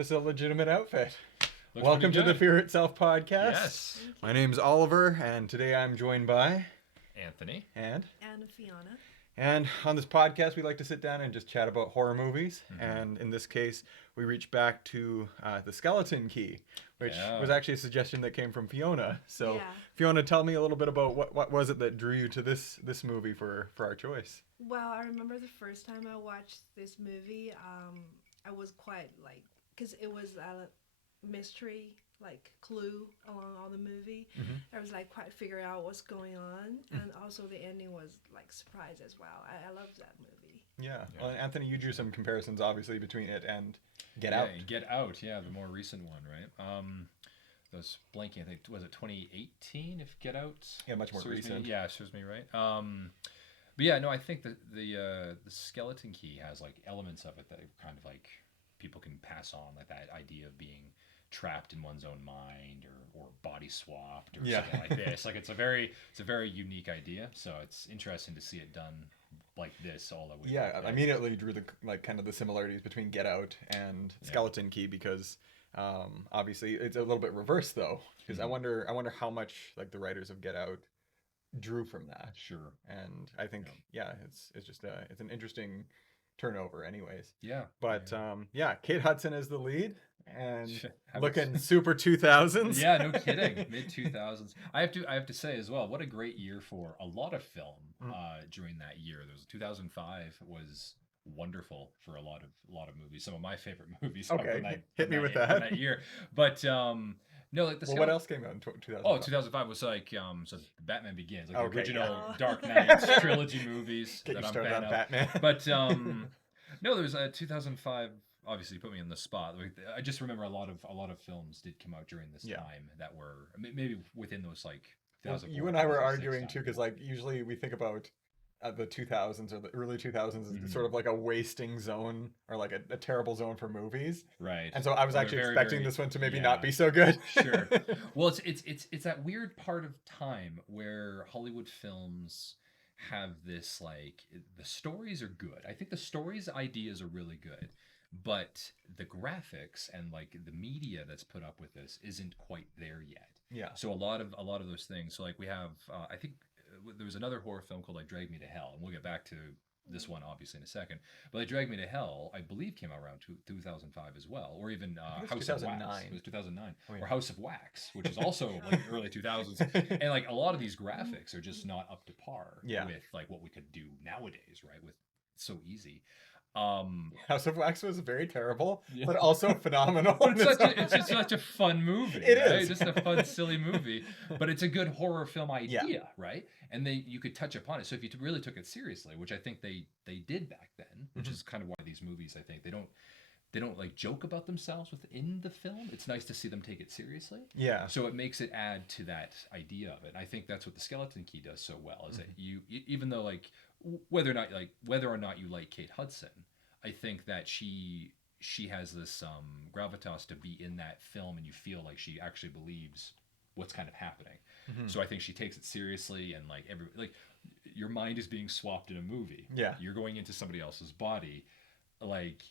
This is a legitimate outfit. Looks Welcome pretty to the good. Fear Itself podcast. Yes. My name's Oliver, and today I'm joined by Anthony. and Fiona. and on this podcast we like to sit down and just chat about horror movies. Mhm. And in this case, we reach back to the Skeleton Key, which Yeah. was actually a suggestion that came from Fiona. So Yeah. Fiona, tell me a little bit about what was it that drew you to this movie for our choice. Well, I remember the first time I watched this movie, I was quite like, because it was a mystery, like clue along all the movie. Mhm. I was like quite figuring out what's going on, and also the ending was like surprise as well. I loved that movie. Yeah. Yeah. Well, Anthony, you drew some comparisons obviously between it and Get Yeah, Out. Get Out. Yeah, the more recent one, right? Those blanking. I think was it 2018? If Get Out. Yeah, much more serves recent. Me, yeah, serves me right. But yeah, no, I think that the Skeleton Key has like elements of it that are kind of like people can pass on, like that idea of being trapped in one's own mind or body swapped or Yeah. something like this. Like it's a very unique idea. So it's interesting to see it done like this all the way. Yeah, back I then. immediately drew the like kind of the similarities between Get Out and Yeah. Skeleton Key because obviously it's a little bit reversed though because I Mhm. wonder how much like the writers of Get Out drew from that. Sure. And I think yeah, it's just it's an interesting turnover anyways. Yeah. But yeah. Kate Hudson is the lead and I was- looking super 2000s. Yeah, no kidding. Mid 2000s. I have to say as well, what a great year for a lot of film during that year. There was 2005 was wonderful for a lot of movies. Some of my favorite movies. Okay, from that, hit from me with from that. that year. But no, like the Well, what else came out in 2005? Oh, 2005 was like so Batman Begins, like Okay, the original yeah. Dark Knight trilogy movies Get that you I'm a started fan on of. Batman. But no, there was 2005. Obviously, put me on the spot. Like, I just remember a lot of films did come out during this Yeah. time that were maybe within those like. Well, 2004, you and I were 2006 arguing too, time. because like usually we think about the 2000s or the early 2000s as Mhm. sort of like a wasting zone or like a terrible zone for movies. Right. And so I was Or they're actually very, expecting very- this one to maybe yeah. not be so good. Sure. Well, it's that weird part of time where Hollywood films have this like the stories are good. I think the stories ideas are really good, but the graphics and like the media that's put up with this isn't quite there yet. Yeah. So a lot of those things. So like we have I think there was another horror film called like Drag Me to Hell, and we'll get back to this one obviously in a second. But like Drag Me to Hell, I believe came out around 2005 as well, or even think it's House of 2009. Wax. It was 2009, Oh, yeah. or House of Wax, which is also like early 2000s. And like a lot of these graphics are just not up to par Yeah. with like what we could do nowadays, right? With so easy. House of Wax was very terrible, Yeah. but also phenomenal. But in its it's own just way. such a fun movie. It right? is. Just a fun, silly movie. But it's a good horror film idea, Yeah. right? And you could touch upon it. So if you really took it seriously, which I think they did back then, which Mhm. is kind of why these movies, I think, they don't like joke about themselves within the film. It's nice to see them take it seriously. Yeah. So it makes it add to that idea of it. I think that's what the Skeleton Key does so well. Is that even though like whether or not you like Kate Hudson, I think that she has this gravitas to be in that film, and you feel like she actually believes what's kind of happening. Mhm. So I think she takes it seriously, and like your mind is being swapped in a movie. Yeah. You're going into somebody else's body, like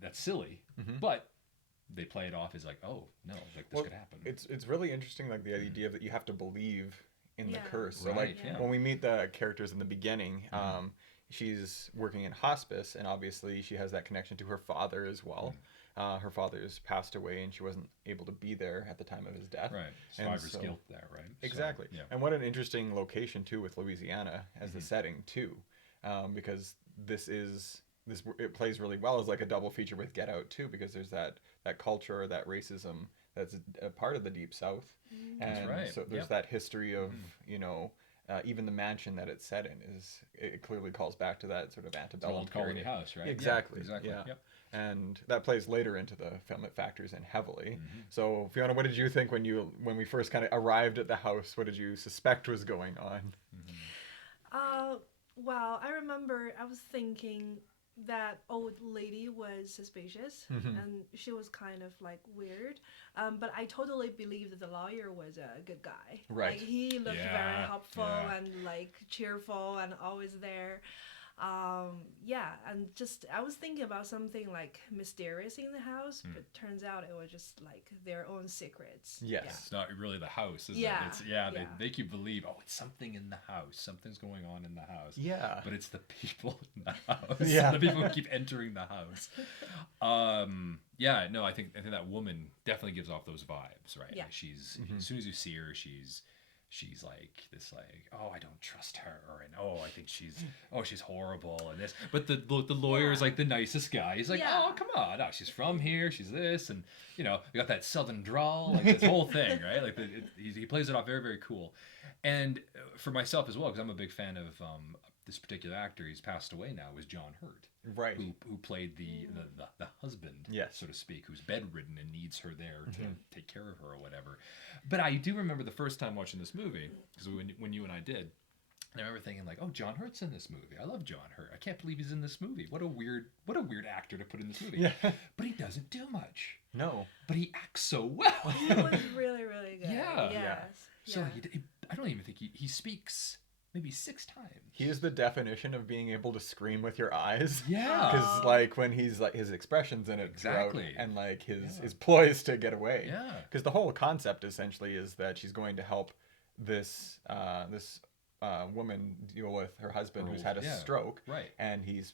that's silly, Mhm. but they play it off as like, oh no, like this Well, could happen. It's really interesting, like the idea that you have to believe in the Yeah. curse. So Right, like yeah. when we meet the characters in the beginning, Mhm. she's working in hospice, and obviously she has that connection to her father as well. Her father's passed away, and she wasn't able to be there at the time of his death. Right, survivor's guilt there, right? So, Exactly. yeah. And what an interesting location too, with Louisiana as the Mhm. setting too, because it plays really well as like a double feature with Get Out too, because there's that culture, that racism that's a part of the Deep South, That's and right. so there's Yep. that history of Mhm. even the mansion that it's set in it clearly calls back to that sort of It's an antebellum old colony period. house, right? Exactly. Yeah, exactly. Yeah. Yep. And that plays later into the film. It factors in heavily. Mhm. So Fiona, what did you think when we first kind of arrived at the house? What did you suspect was going on? Mhm. Well, I remember I was thinking that old lady was suspicious, Mhm. and she was kind of like weird. But I totally believe that the lawyer was a good guy. Right. Like he looked very Yeah, helpful yeah. and like cheerful and always there. Yeah, and just I was thinking about something like mysterious in the house, Hmm. but turns out it was just like their own secrets. Yes. It's not really the house, is Yeah, it? It's yeah, yeah. they make you believe, oh, it's something in the house. Something's going on in the house. Yeah. But it's the people in the house. Yeah. The people who keep entering the house. Yeah, no, I think that woman definitely gives off those vibes, right? Yeah. Like she's Mhm. as soon as you see her, she's like this, like, oh, I don't trust her, and oh, I think she's horrible and this. But the lawyer's Yeah. like the nicest guy. He's like, Yeah. oh, come on, no, she's from here, she's this, and you got that southern drawl, like this whole thing, right? Like he plays it off very, very cool. And for myself as well, because I'm a big fan of this particular actor. He's passed away now. Was John Hurt, Right. who played the husband, Yes. so to speak, who's bedridden and needs her there to Mhm. take care of her or whatever. But I do remember the first time watching this movie, because when you and I did, and I remember thinking like, oh, John Hurt's in this movie. I love John Hurt. I can't believe he's in this movie. What a weird actor to put in this movie. Yeah. But he doesn't do much. No. But he acts so well. He was really, really good. Yeah. Yes. So Yeah. I don't even think he speaks maybe 6 times. He is the definition of being able to scream with your eyes. Yeah. Because like when he's like his expressions in it Exactly. throughout, and like his Yeah. his ploys to get away. Yeah. Because the whole concept essentially is that she's going to help this woman deal with her husband who's had a Yeah. stroke, Right. and he's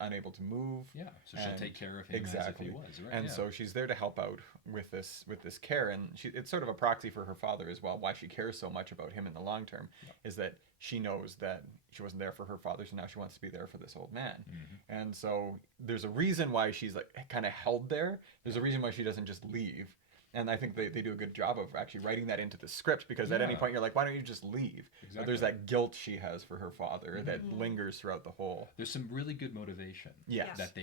unable to move. Yeah. So she'll And take care of him exactly. as if he was, right? And Yeah. so she's there to help out with this care, and it's sort of a proxy for her father as well. Why she cares so much about him in the long term is that she knows that she wasn't there for her father, so now she wants to be there for this old man. Mhm. And so there's a reason why she's like kind of held there. There's a reason why she doesn't just leave. And I think they do a good job of actually writing that into the script, because at any Yeah. point you're like, why don't you just leave? But there's Exactly. that guilt she has for her father that Mhm. lingers throughout the whole. There's some really good motivation. Yes. That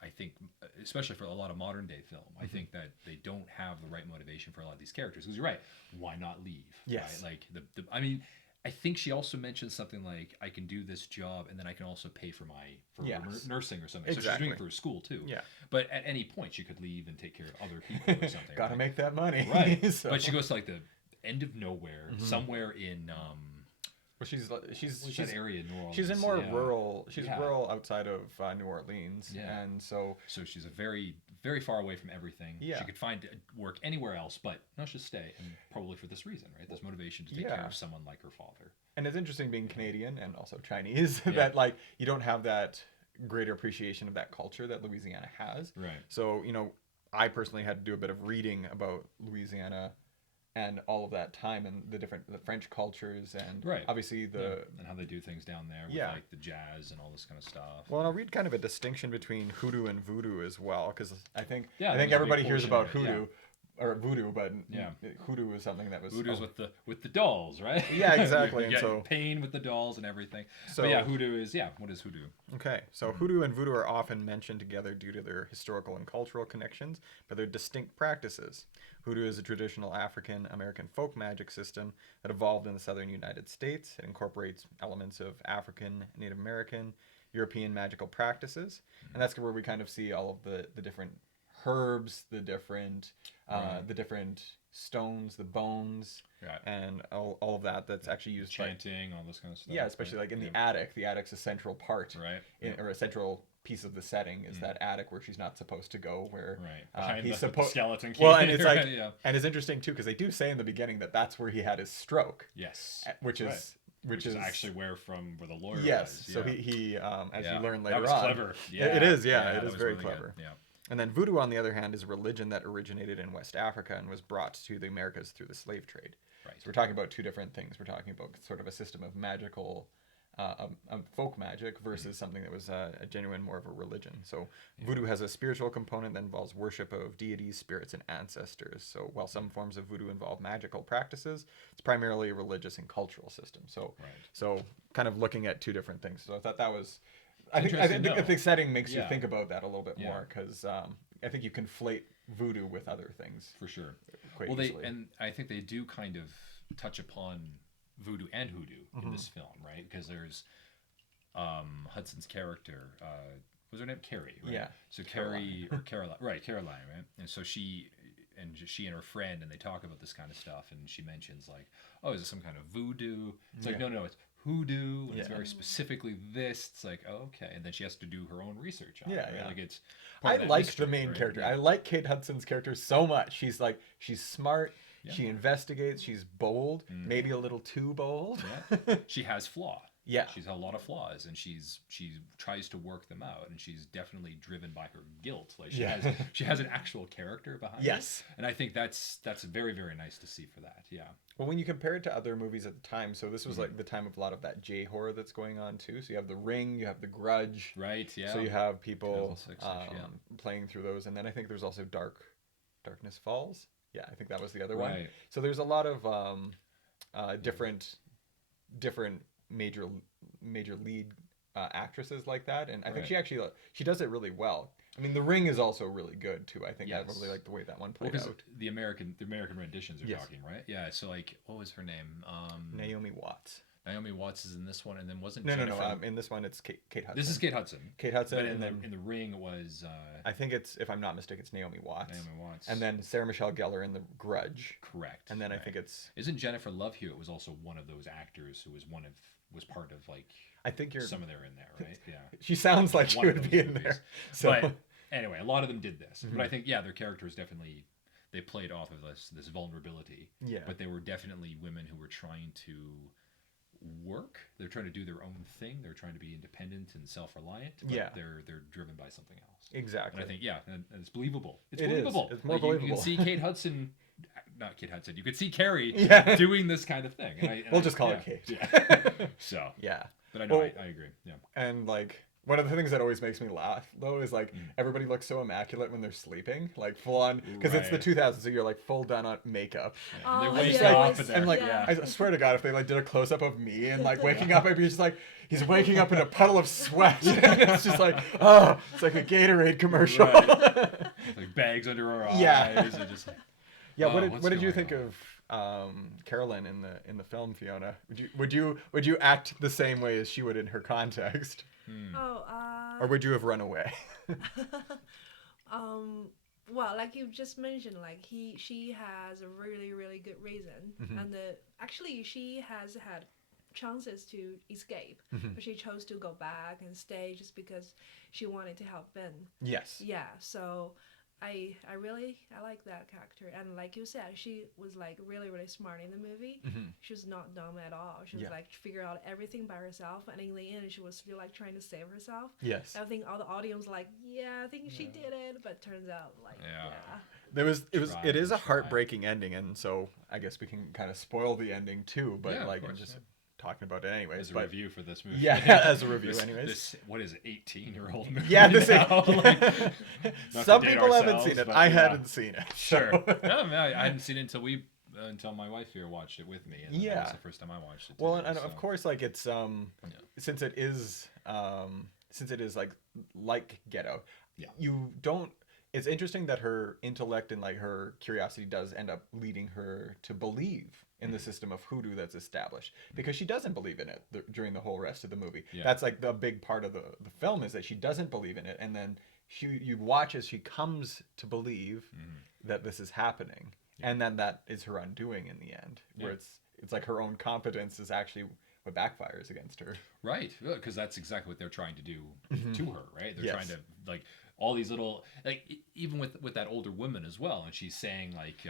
I think, especially for a lot of modern day film, I Mhm. think that they don't have the right motivation for a lot of these characters. Because you're right, why not leave? Yes. Right? Like I mean, I think she also mentioned something like, I can do this job and then I can also pay for Yes. nursing or something. So she's Exactly. doing it for her school too. Yeah. But at any point she could leave and take care of other people or something. Gotta right? make that money. Right. So- But she goes to like the end of nowhere, Mhm. somewhere in Well, she's what's that area in New Orleans? she's in more Yeah. rural. She's Yeah. rural outside of New Orleans, Yeah. and so So she's a very, very far away from everything. Yeah. She could find work anywhere else, but no, she'll stay, and probably for this reason, right? This motivation to take care Yeah. of someone like her father. and it's interesting being Canadian and also Chinese Yeah. that like you don't have that greater appreciation of that culture that Louisiana has. Right. So I personally had to do a bit of reading about Louisiana and all of that time and the French cultures and Right. obviously the And how they do things down there with Yeah. like the jazz and all this kind of stuff. Well, and I'll read kind of a distinction between hoodoo and voodoo as well, because I think Yeah, I there's think a everybody big hears portion about of it, yeah. hoodoo or voodoo, but Yeah. hoodoo is something that was Voodoo's with the dolls, right? Yeah, exactly, You and get so- pain with the dolls and everything. So But yeah, hoodoo is what is hoodoo? Okay, so hoodoo and voodoo are often mentioned together due to their historical and cultural connections, but they're distinct practices. Hoodoo is a traditional African American folk magic system that evolved in the southern United States. It incorporates elements of African, Native American, European magical practices, and that's where we kind of see all of the different herbs, the different Right. the different stones, the bones, Right. and all of that that's actually used by, Chanting, all this kind of stuff. yeah, especially like in the attic. The attic's a central part Right. or a central piece of the setting is that attic where she's not supposed to go, where Right. he's the supposed skeleton key. well, and it's like Right, yeah. and it's interesting too because they do say in the beginning that that's where he had his stroke, Yes. which is Right. which is actually where the lawyer yes. was. So yeah. he as Yeah. you learn later that was on, clever. it Yeah. is, it that is was very really good. clever. Yeah. And then voodoo, on the other hand, is a religion that originated in West Africa and was brought to the Americas through the slave trade. Right. So we're talking about two different things. We're talking about sort of a system of magical, folk magic versus something that was a genuine, more of a religion. So voodoo has a spiritual component that involves worship of deities, spirits, and ancestors. So while some forms of voodoo involve magical practices, it's primarily a religious and cultural system. So, Right. so kind of looking at two different things. So I thought that was. I think Interesting, no. the setting makes you Yeah. think about that a little bit Yeah. more because I think you conflate voodoo with other things For sure. quite Well, easily. and I think they do kind of touch upon voodoo and hoodoo Mm-hmm. in this film, right? Because there's Hudson's character. Was her name Carrie? Right? Yeah. So Carrie or Caroline, right? Caroline, right? And so she and her friend, and they talk about this kind of stuff, and she mentions like, "Oh, is it some kind of voodoo?" It's like, Yeah. no, it's hoodoo, and it's Yeah. very specifically this. It's like, oh, okay, and then she has to do her own research on it. Yeah, Right? yeah. Like it's. I Part of that like mystery, the main right? character. Yeah. I like Kate Hudson's character so much. She's smart. Yeah. She investigates. She's bold. Maybe a little too bold. Yeah. She has flaw. Yeah. She's a lot of flaws, and she tries to work them out, and she's definitely driven by her guilt. Like she has an actual character behind Yes. it, and I think that's very, very nice to see for that. Yeah. Well, when you compare it to other movies at the time, so this was like the time of a lot of that J horror that's going on too. So you have The Ring, you have The Grudge. Right. Yeah. So you have people 2006-ish, yeah. playing through those, and then I think there's also Darkness Falls. Yeah, I think that was the other one. Right. So there's a lot of different major lead actresses like that, and I think Right. she does it really well. I mean, The Ring is also really good too. I think I Yes. really like the way that one Well, played 'cause out. the American renditions are Yes. talking, right? Yeah. So like, what was her name? Naomi Watts. Naomi Watts is in this one, and then wasn't No. Jennifer... In this one, it's Kate Hudson. This is Kate Hudson. Kate Hudson, But and then in the Ring it was I think it's, if I'm not mistaken, it's Naomi Watts. Naomi Watts. And then Sarah Michelle Gellar in The Grudge. Correct. And then I right. think it's, Isn't Jennifer Love Hewitt was also one of those actors who was part of like I think you're. some of them in there, right? Yeah. She sounds like she One of would those be in movies. there. So But anyway, a lot of them did this. But I think their characters definitely they played off of this vulnerability. yeah, But they were definitely women who were trying to work. They're trying to do their own thing. They're trying to be independent and self-reliant. But Yeah. they're driven by something else. exactly. And I think and it's believable. It's It is. believable. It's more You believable. can see Kate Hudson, not Kate Hudson. You could see Carrie Yeah. doing this kind of thing. And We'll just call her Kate. Yeah. So, Yeah, but I know Well- I agree. Yeah. and like one of the things that always makes me laugh though is like everybody looks so immaculate when they're sleeping, like full on, because it's the Right. 2000s, so you're like full done on makeup. Oh, they I'm wake just yeah, like, it was- and like yeah. I swear to God, if they like did a close up of me and like waking up, I'd be just like, he's waking up in a puddle of sweat. And it's just like, oh, it's like a Gatorade commercial. Right. Like bags under her eyes. Yeah. And just, Yeah, oh, what did you what's think going of Carolyn in the film, Fiona? Would you act the same way as she would in her context, Oh, or would you have run away? well, like you just mentioned, like she has a really, really good reason, and actually she has had chances to escape, but she chose to go back and stay just because she wanted to help Ben. Yes. Yeah, so I like that character, and like you said, she was like really, really smart in the movie. She was not dumb at all. She was Yeah. like figure out everything by herself, and in the end she was still like trying to save herself. Yes. I think all the audience like, yeah, I think she did it, but turns out like, Yeah. yeah. It is a Try. heartbreaking ending, and so I guess we can kind of spoil the ending too, but Yeah, of like I'm course, just yeah. talking about it anyways. as a But review for this movie. yeah, as a review This- anyways. This, what is it, 18-year-old movie? Yeah, this now? Like, not some to date people haven't ourselves, seen it. but I yeah. hadn't seen it. Sure. so- No, man, I hadn't seen it until my wife here watched it with me. And that Yeah. was the first time I watched it. Well, too, and so. of course, like it's since it is like Get Out, Yeah. you don't. It's interesting that her intellect and like her curiosity does end up leading her to believe in the system of hoodoo that's established, because she doesn't believe in it during the whole rest of the movie. Yeah. That's like the big part of the film, is that she doesn't believe in it, and then you watch as she comes to believe that this is happening, and then that is her undoing in the end, where Yeah. it's like her own competence is actually what backfires against her. Right, because that's exactly what they're trying to do to her, right? They're Yes. trying to like all these little like even with that older woman as well, and she's saying like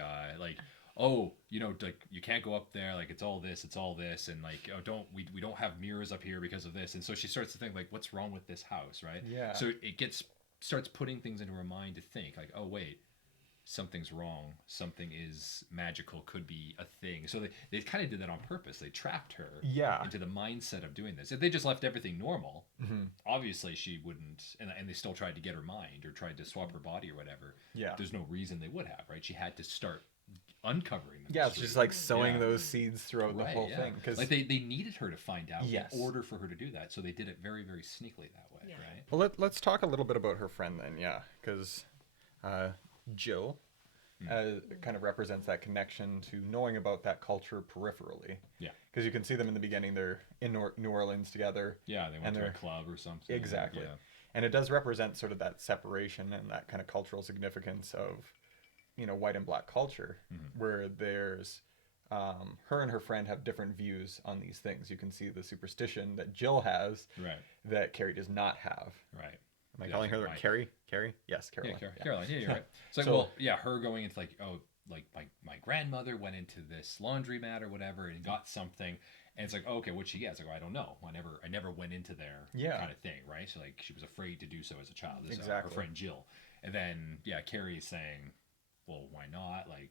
oh, you know, like you can't go up there, like it's all this, and like oh we don't have mirrors up here because of this, and so she starts to think like what's wrong with this house, right? Yeah. So it starts putting things into her mind to think like, oh wait, something's wrong, something is magical, could be a thing. So they kind of did that on purpose. They trapped her Yeah. into the mindset of doing this. If they just left everything normal, obviously she wouldn't, and they still tried to get her mind or tried to swap her body or whatever. Yeah. There's no reason they would have, right? She had to start uncovering the Yeah, it's mystery. just like sowing Yeah. those seeds throughout the Right, whole yeah. thing. Because like they needed her to find out Yes. in order for her to do that. So they did it very, very sneakily that way, Yeah. right? well, let's talk a little bit about her friend then. Yeah, because Jill kind of represents that connection to knowing about that culture peripherally. Yeah. Because you can see them in the beginning. They're in New Orleans together. Yeah, they went And to a they're- club or something. Exactly. Yeah. And it does represent sort of that separation and that kind of cultural significance of, white and black culture, where there's her and her friend have different views on these things. You can see the superstition that Jill has Right. that Carrie does not have. Right. Am I Yeah, calling her right. Carrie? Carrie? Yes, Caroline. Yeah, Caroline. Yeah, you're right. It's like, So- well, yeah, her going into like, oh, like my grandmother went into this laundromat or whatever and got something, and it's like, oh, okay, what'd she get? It's like, oh, I don't know. I never went into there. Yeah. Kind of thing, right? So like, she was afraid to do so as a child. This, Exactly. her friend Jill, and then yeah, Carrie is saying, well, why not? Like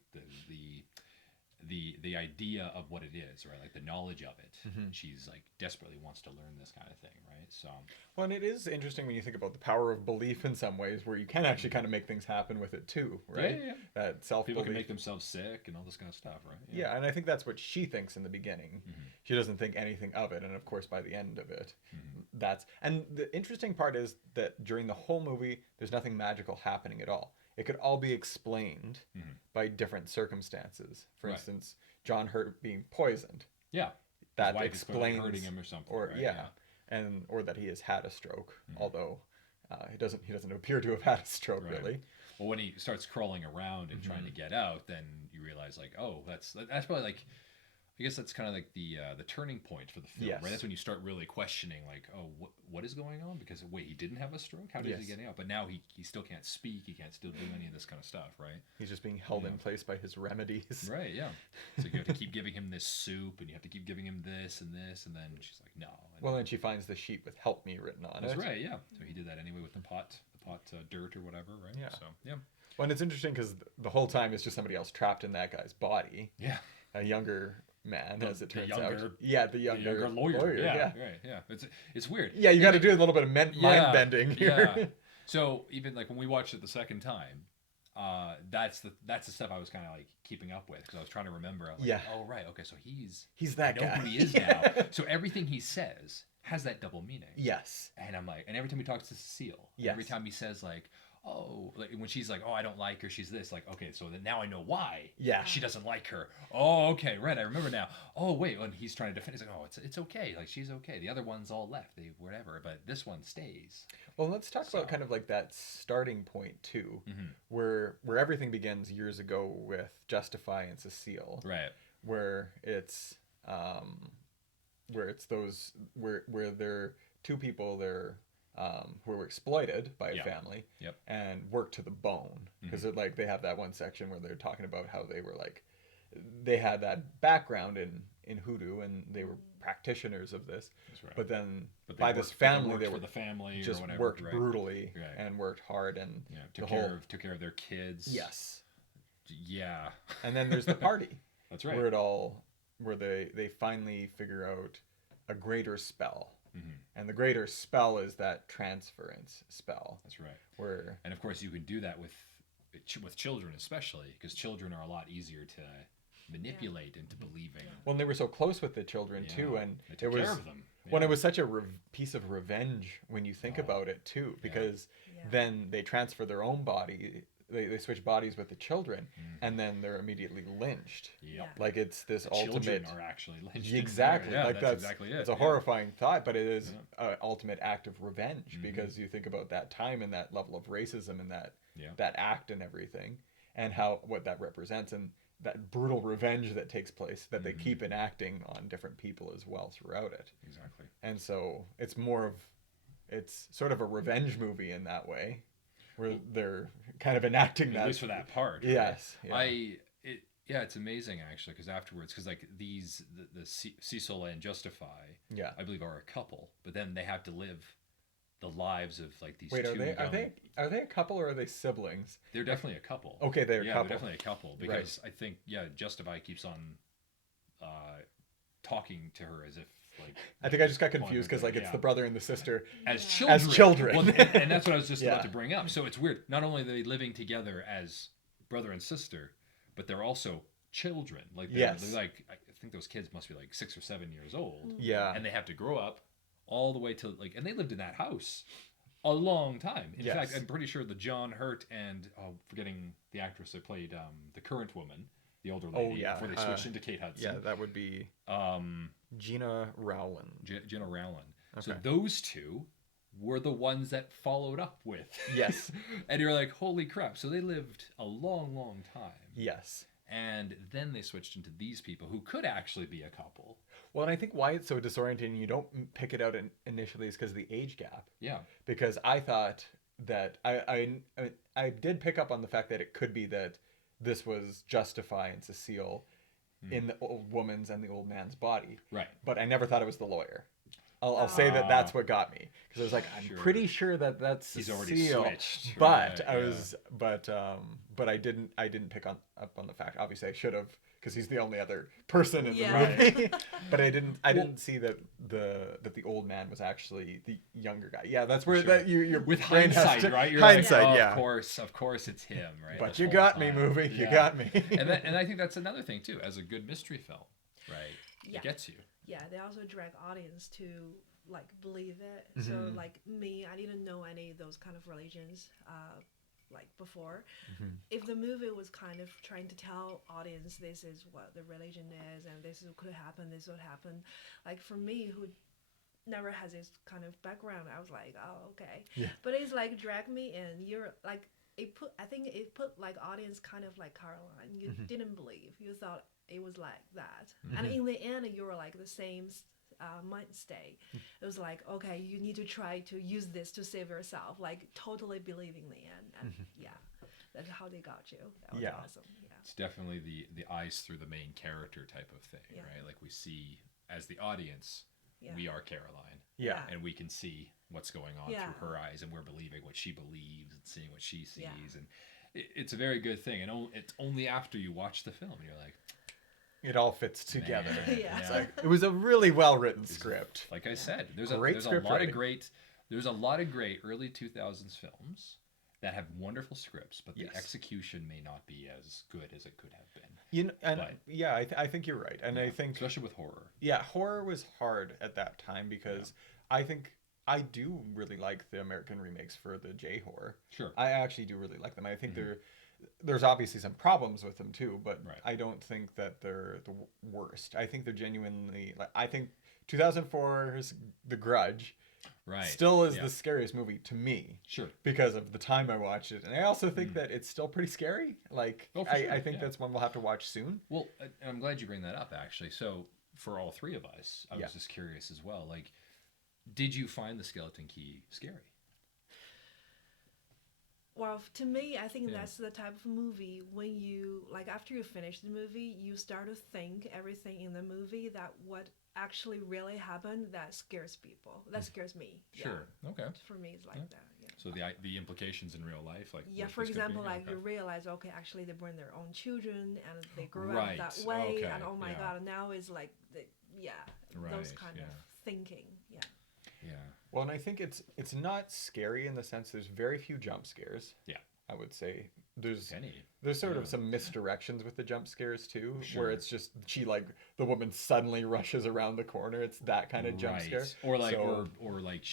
the idea of what it is, right? Like the knowledge of it. Mhm. She's like desperately wants to learn this kind of thing, right? So Well, and it is interesting when you think about the power of belief in some ways, where you can actually kind of make things happen with it too, right? Yeah. That self People belief. can make themselves sick and all this kind of stuff, right? Yeah, and I think that's what she thinks in the beginning. Mhm. She doesn't think anything of it, and of course, by the end of it, Mhm. that's. And the interesting part is that during the whole movie, there's nothing magical happening at all. It could all be explained Mhm. by different circumstances. For Right. instance, John Hurt being poisoned. Yeah. That His wife is clearly explains, hurting him or something, or right? yeah, and or that he has had a stroke, Mhm. although he doesn't appear to have had a stroke Right. really. Well, when he starts crawling around and trying to get out, then you realize like, oh, that's probably like, I guess that's kind of like the turning point for the film, Yes. right? That's when you start really questioning like, oh, what is going on? Because wait, he didn't have a stroke. How did he Yes. get out? But now he still can't speak. He can't still do any of this kind of stuff, right? He's just being held in Yeah. place by his remedies. Right. Yeah. So you have to keep giving him this soup, and you have to keep giving him this and this, and then she's like, no. And Well, then she finds the sheet with "Help Me" written on that's it. right. Yeah. So he did that anyway with the pot dirt or whatever, right? Yeah. So yeah. Well, and it's interesting because the whole time it's just somebody else trapped in that guy's body, Yeah. a younger man, as it the turns younger- out. Yeah, the The younger, younger lawyer. Yeah. yeah. Right. Yeah. It's weird. Yeah, you got to do a little bit of mind bending here. Yeah. So even like when we watched it the second time, that's the stuff I was kind of like keeping up with because I was trying to remember. I was like, Yeah. oh right, okay, so he's He's that I know guy. who he is now. So everything he says has that double meaning. Yes. And I'm like, and every time he talks to Cecile, every Yes. time he says like, oh, like when she's like, oh, I don't like her, she's this, like, okay, so then now I know why. Yeah. She doesn't like her. Oh, okay, right, I remember now. Oh, wait, when he's trying to defend, he's like, oh, it's okay, like she's okay. The other ones all left, they whatever, but this one stays. Well, let's talk So- about kind of like that starting point too, Mm-hmm. where everything begins years ago with Justify and Cecile, Right. where it's those where they're two people who were exploited by a Yeah. family Yep. and worked to the bone because like they have that one section where they're talking about how they were like they had that background in hoodoo and they were practitioners of this, That's right. but then But by they this worked- but they family worked they for were the family just or whatever, worked right? brutally Right. and worked hard and Yeah, the took care of their kids. yes. Yeah. And then there's the party That's right. where they finally figure out a greater spell. Mhm. And the greater spell is that transference spell That's right. where And of course, you can do that with children, especially because children are a lot easier to manipulate into believing. well, and they were so close with the children too, Yeah, and they it took was care of them. when Yeah. it was such a piece of revenge when you think Oh, about it too, because Yeah. then they transfer their own body, they switch bodies with the children, and then they're immediately lynched. Yep. Yeah. Like it's this The children ultimate. are actually lynched. in Exactly, there. Yeah, like that's exactly it. it's a yeah. horrifying thought, but it is an ultimate act of revenge Mhm. because you think about that time and that level of racism and Yeah. that act and everything, and what that represents and that brutal revenge that takes place that they Mhm. keep enacting on different people as well throughout it. Exactly. And so it's sort of a revenge movie in that way, where they're kind of enacting At that. least for that part. right? Yes. Yeah. It's amazing actually because afterwards, because like the Cecil and Justify, Yeah. I believe are a couple, but then they have to live the lives of like these Wait, two. are they young- a couple or are they siblings? They're definitely a couple. Okay, they're a yeah, couple. they're definitely a couple because I think Justify keeps on talking to her as if like I think I just got confused because like it's Yeah. the brother and the sister. as Yeah. children. As children. Well, and that's what I was just Yeah. about to bring up. So it's weird. Not only are they living together as brother and sister, but they're also children. Like Yes. they're like I think those kids must be like 6 or 7 years old, Yeah. and they have to grow up all the way to like, and they lived in that house a long time. In Yes. fact, I'm pretty sure the John Hurt and forgetting the actress that played the current woman, the older lady, Oh, yeah. before they switched into Kate Hudson. Yeah, that would be Um, Gina Rowland. Jenna Rowland. So Okay. those two were the ones that followed up with. Yes. And you're like, holy crap. So they lived a long, long time. Yes. And then they switched into these people who could actually be a couple. Well, and I think why it's so disorienting, you don't pick it out initially, is because of the age gap. Yeah. Because I thought that I did pick up on the fact that it could be that this was Justify and Cecile in the old woman's and the old man's body. Right. But I never thought it was the lawyer. I'll say that that's what got me, because I was like, I'm Sure. pretty sure that that's He's Cecile. already switched. But Right, but I didn't pick up on the fact. Obviously, I should have, because he's the only other person in the Yeah. movie. But I didn't see that the old man was actually the younger guy. Yeah, that's where Sure. that your With brain has hindsight, to- right? You're hindsight, like, oh, yeah. Of course, it's him, right? But this you whole got me, time. movie. You Yeah. got me. and I think that's another thing too. As a good mystery film, right? Yeah. It gets you. Yeah, they also drag audience to like believe it. So Mhm. like me, I didn't know any of those kind of religions like before. Mhm. If the movie was kind of trying to tell audience this is what the religion is and this is could happen, this would happen, like for me who never has this kind of background, I was like, oh okay. Yeah. But it's like drag me in. You're like I think it put like audience kind of like Caroline. You Mhm. didn't believe. You thought it was like that, and in the end you were like the same mind state. It was like, okay, you need to try to use this to save yourself, like totally believing the end. And yeah, that's how they got you. That was Yeah. awesome. Yeah. It's definitely the eyes through the main character type of thing, Yeah. right? Like we see as the audience, Yeah. we are Caroline, Yeah. and we can see what's going on Yeah. through her eyes, and we're believing what she believes and seeing what she sees, Yeah. and it's a very good thing. And it's only after you watch the film you're like, It all fits together. man, Yeah. It's like, it was a really well written script. like I said, Great there's a script lot writing. of great there's a lot of great early 2000s films that have wonderful scripts, but Yes. the execution may not be as good as it could have been, You know, and But- yeah, I think you're right, and I think especially with horror. yeah, horror was hard at that time because I think I do really like the American remakes for the J horror. Sure. I actually do really like them. I think there's obviously some problems with them too, but Right. I don't think that they're the worst. I think they're genuinely like, I think 2004's The Grudge Right. still is Yeah. the scariest movie to me Sure. because of the time I watched it, and I also think that it's still pretty scary. Like Oh, for I sure, think yeah. that's one we'll have to watch soon. Well, I'm glad you bring that up, actually. So, for all three of us, I Yeah. was just curious as well. Like, did you find the Skeleton Key scary? Well, to me, I think Yeah. that's the type of movie when you like after you finish the movie, you start to think everything in the movie that what actually really happened that scares people. That scares me. Sure. Okay. Yeah. For me, it's like Yeah. that. Yeah. So the implications in real life, like Yeah, what for this could be, example, like okay. you realize, okay, actually they bring their own children and they grew Right, up that way, okay, and oh my yeah. god, now it's like, those Right, kind yeah. of thinking. Yeah. Yeah. Well, and I think it's not scary in the sense there's very few jump scares. Yeah. I would say there's Penny. sort Yeah. of some misdirections with the jump scares too, Sure. where it's just the woman suddenly rushes around the corner. It's that kind of jump scare. Or like So- or like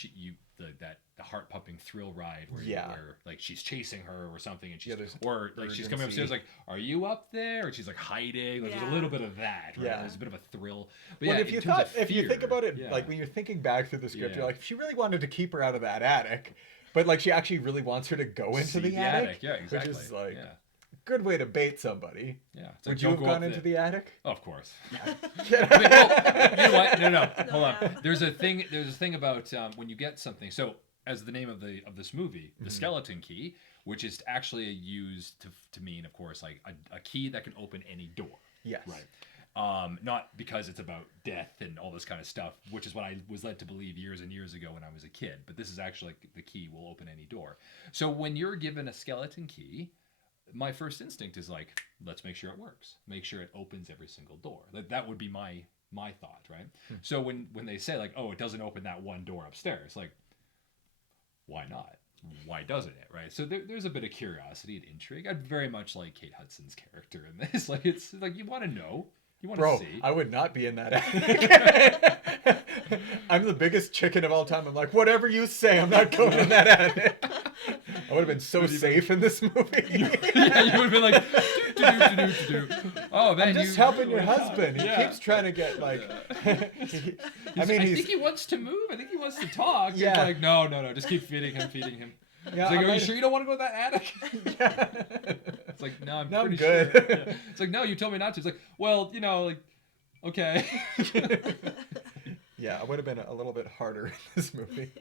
the heart pumping thrill ride where Yeah. where like she's chasing her or something and she's Yeah, there's or like she's coming urgency. upstairs like, are you up there? And she's like hiding. Like, there's a Yeah. little bit of that. Right? Yeah. There's a bit of a thrill. But Well, yeah, if you in terms of if you think fear, about it, yeah. like when you're thinking back through the script, Yeah. you're like, if she really wanted to keep her out of that attic, but like she actually really wants her to go into See the attic. Yeah, exactly. Which is like yeah. good way to bait somebody. Yeah. It's Would like, you don't have go gone up into there. the attic? Oh, of course. Yeah. I mean, well, you know what? No, hold No. on. There's a thing about when you get something. So, as the name of this movie, the Skeleton Key, which is actually used to mean, of course, like a key that can open any door. Yes. Right. Not because it's about death and all this kind of stuff, which is what I was led to believe years and years ago when I was a kid. But this is actually like the key will open any door. So when you're given a skeleton key, my first instinct is like, let's make sure it works. Make sure it opens every single door. That would be my thought, right? So when they say like, oh, it doesn't open that one door upstairs, like, why not? Why doesn't it, right? So there's a bit of curiosity and intrigue. I'd very much like Kate Hudson's character in this. Like, it's like you want to know. You want to Bro, see. I would not be in that attic. I'm the biggest chicken of all time. I'm like, whatever you say, I'm not going in that attic. I would have been so safe in this movie. Yeah, you would have been like, do. Oh man, I'm just you helping your husband. He Yeah. keeps trying to get like. I think he wants to move. I think he wants to talk. Yeah. Yeah. Like, no, just keep feeding him. Yeah, like, I are you might- sure you don't want to go to that attic? Yeah. It's like, no, I'm No, I'm pretty good. sure. Yeah. It's like, no, you told me not to. It's like, well, like, okay. Yeah, it would have been a little bit harder in this movie.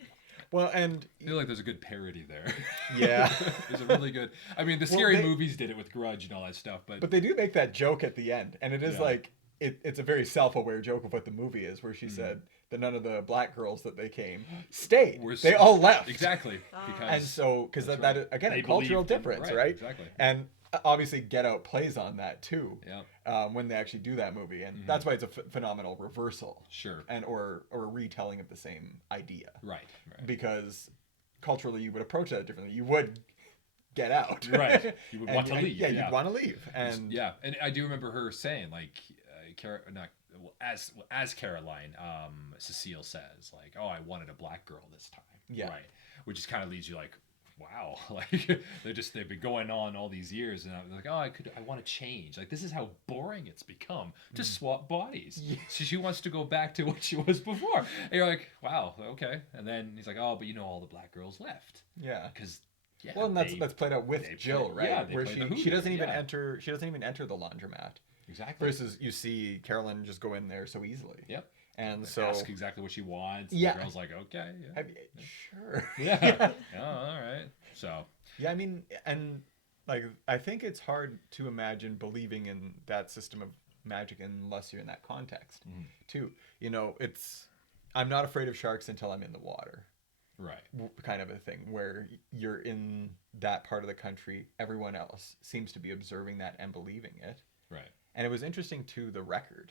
Well, and I feel like there's a good parody there. Yeah. There's a really good. I mean, the Well, scary they- movies did it with Grudge and all that stuff, but they do make that joke at the end, and it is Yeah. like it's a very self-aware joke of what the movie is, where she Mm-hmm. said that none of the black girls that they came stayed. We're They s- all left. exactly Ah. because And so, because That's that right. again, They a cultural believed in- difference, right, right? exactly. And obviously, Get Out plays on that too. yeah, When they actually do that movie, and Mhm. that's why it's a phenomenal reversal, sure, and or a retelling of the same idea, right, because culturally you would approach that differently. You would get out, right. You would And want to and- leave. Yeah, you'd want to leave, and yeah, and I do remember her saying like, as Caroline, Cecile says like, oh, I wanted a black girl this time. Yeah. Right. Which just kind of leads you like, wow, like they've been going on all these years, and I'm like, oh, I want to change. Like, this is how boring it's become to swap bodies. Yeah. So she wants to go back to what she was before. And you're like, wow, okay. And then he's like, oh, but all the black girls left yeah. because. Yeah, Well, and that's played out with they Jill, play- right? yeah, they Where play she the she hoodoo, doesn't even yeah. enter the laundromat. exactly. Versus you see Carolyn just go in there so easily. Yep. And They so ask exactly what she wants. And Yeah. the girl's like, okay. Yeah. have you, sure. Yeah. Oh, all right. So. Yeah, I mean, and like I think it's hard to imagine believing in that system of magic unless you're in that context, too. It's I'm not afraid of sharks until I'm in the water. Right. Kind of a thing where you're in that part of the country, everyone else seems to be observing that and believing it. Right. And it was interesting too, the record,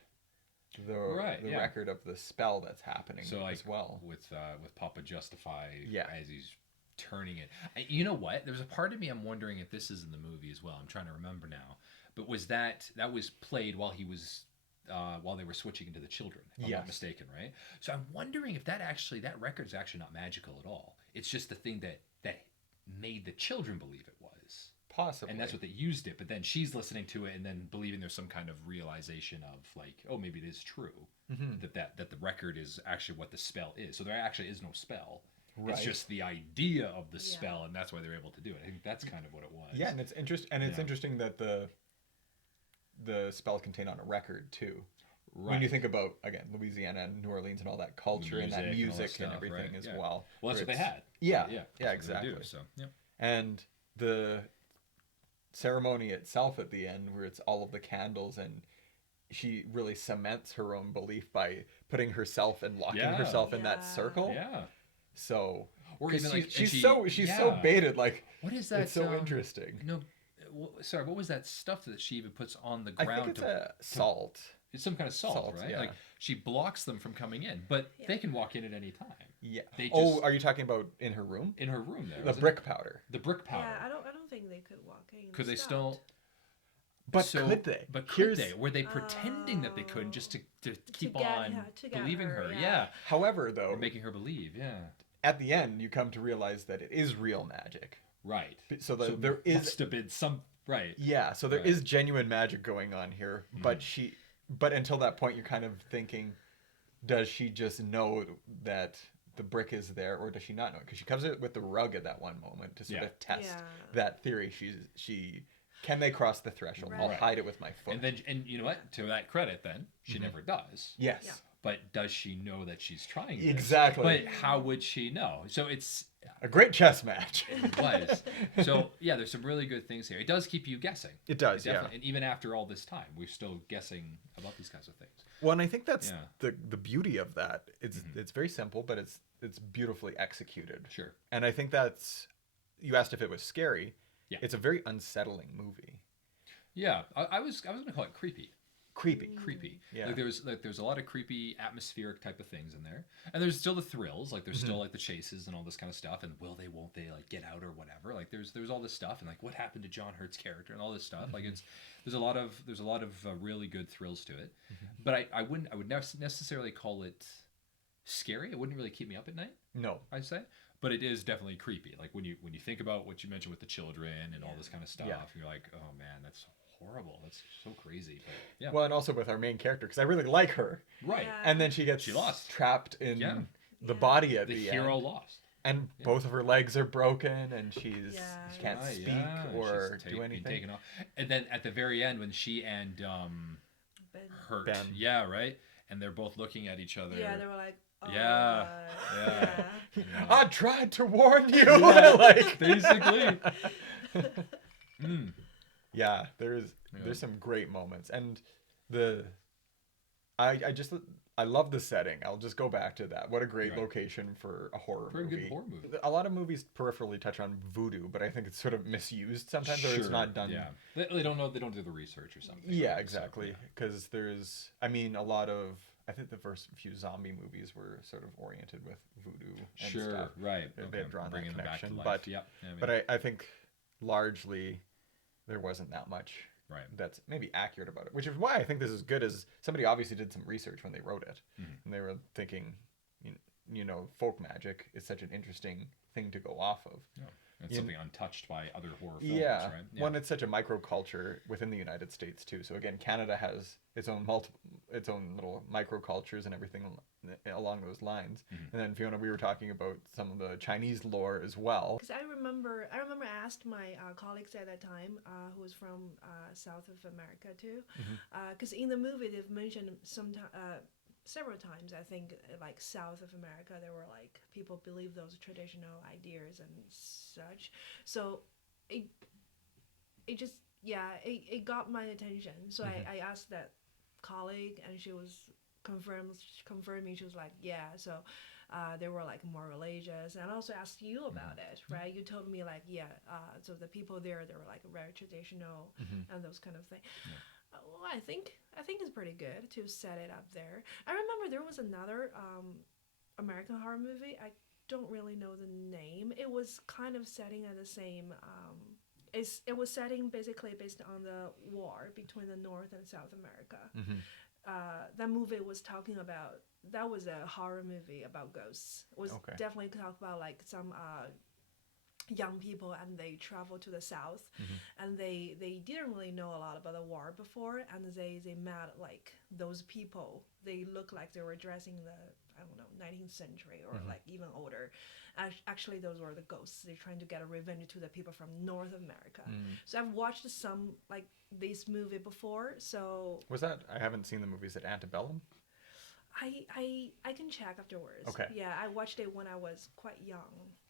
the yeah. record of the spell that's happening So like as well. with Papa Justify, Yeah. as he's turning it. You know what? There's a part of me I'm wondering if this is in the movie as well. I'm trying to remember now. But was that was played while he was while they were switching into the children, if I'm Yes. not mistaken, right? So I'm wondering if that record's actually not magical at all. It's just the thing that made the children believe it was. Possibly. And that's what they used it, but then she's listening to it and then believing there's some kind of realization of like, oh, maybe it is true that the record is actually what the spell is. So there actually is no spell. Right. It's just the idea of the Yeah. spell, and that's why they're able to do it. I think that's kind of what it was. Yeah, and it's Yeah. interesting that the spell is contained on a record too. Right. When you think about again Louisiana and New Orleans and all that culture and that all music stuff, and everything right, as yeah. well. Well, that's where what they it's- had. Yeah, yeah, yeah, that's what they exactly. do, so yeah. And the ceremony itself at the end, where it's all of the candles, and she really cements her own belief by putting herself and locking Yeah. herself in that Yeah. circle. Yeah. So, Or 'cause even like she's and so yeah. baited. Like, What is that? it's so interesting. No, sorry. What was that stuff that she even puts on the I ground? think it's a salt. It's some kind of salt, right? yeah. Like she blocks them from coming in, but Yeah. they can walk in at any time. Yeah. They Oh, just- are you talking about in her room? In her room, there. The isn't it? brick powder. The brick powder. Yeah, I don't think they could walk in. Could they Stopped. still? But So- could they? But could Here's- they? Were they pretending that they couldn't just to keep get on her- to get believing her, her? yeah. Yeah. However, though, Or making her believe. Yeah. at the end, you come to realize that it is real magic. Right. So, there is must have been some right. Yeah, so there Right. is genuine magic going on here, but until that point you're kind of thinking, does she just know that the brick is there, or does she not know? Because she comes in with the rug at that one moment to sort Yeah. of test Yeah. that theory. She can they cross the threshold? I'll Right. hide it with my foot. And you know what? To that credit, then she never does. Yes. Yeah. But does she know that she's trying? This? Exactly. But how would she know? So it's A great chess match. it was. So yeah, there's some really good things here. It does keep you guessing. It does, yeah. Definitely. And even after all this time, we're still guessing about these kinds of things. Well, and I think that's Yeah. the beauty of that. It's very simple, but it's beautifully executed. Sure. And I think that's, you asked if it was scary. Yeah. It's a very unsettling movie. Yeah, I was gonna call it creepy. Creepy. Creepy. Yeah. Like there's a lot of creepy atmospheric type of things in there, and there's still the thrills. Like there's still like the chases and all this kind of stuff. And will they? Won't they? Like get out or whatever. Like there's all this stuff, and like what happened to John Hurt's character and all this stuff. Like there's a lot of really good thrills to it. But I would never necessarily call it scary. It wouldn't really keep me up at night, No. I'd say. But it is definitely creepy. Like when you think about what you mentioned with the children and all this kind of stuff, Yeah. you're like, oh man, that's horrible. That's so crazy. But yeah. Well, and also with our main character, because I really like her. Right. Yeah. And then she gets She lost. trapped in Yeah. the Yeah. body at The the hero end. lost. And Yeah. both of her legs are broken, and she can't Right, speak yeah. or She's do being anything. taken off. And then at the very end, when she and Ben. Hurt, Ben. yeah, right, and they're both looking at each other. Yeah, they were like, oh Yeah, god. yeah. Yeah. Yeah. I tried to warn you. Yeah, like basically. Mm. Yeah, there's Yeah. some great moments, and the I just I love the setting. I'll just go back to that. What a great Right. location for a horror For a movie. good horror movie. A lot of movies peripherally touch on voodoo, but I think it's sort of misused sometimes, or it's Sure, not done. Yeah, they don't know. They don't do the research or something. Yeah, right? exactly. So, Because there's, I mean, a lot of. I think the first few zombie movies were sort of oriented with voodoo yeah. and Sure, stuff. right. They had drawn that Bringing them back to connection, life. but Yep. Yeah, I mean, but I think largely there wasn't that much right. that's maybe accurate about it, which is why I think this is good. Is somebody obviously did some research when they wrote it, Mhm. and they were thinking, folk magic is such an interesting thing to go off of. Yeah. It's You- something untouched by other horror films, Yeah, right? one, it's such a microculture within the United States too. So again, Canada has its own its own little microcultures and everything along those lines. Mhm. And then Fiona, we were talking about some of the Chinese lore as well. Because I remember I asked my colleagues at that time, who was from South of America too, because in the movie they've mentioned several times. I think like South of America, there were like people believe those traditional ideas and such. So it just it got my attention. So I asked that colleague, and she was confirming. She was like, yeah. So they were like more religious, and I also asked you about it, right? You told me like, yeah. So the people there, they were like very traditional and those kind of things. Well, I think it's pretty good to set it up there. I remember there was another American horror movie. I don't really know the name. It was kind of setting at the same. It was setting basically based on the war between the North and South America. That movie was talking about. That was a horror movie about ghosts. It was definitely talk about like some young people, and they travel to the south, and they didn't really know a lot about the war before, and they met like those people. They look like they were dressing the, I don't know, 19th century or like even older. Actually those were the ghosts. They're trying to get a revenge to the people from North America. So I've watched some like this movie before. So Was that, I haven't seen the movies at Antebellum? I can check afterwards. Okay. Yeah, I watched it when I was quite young.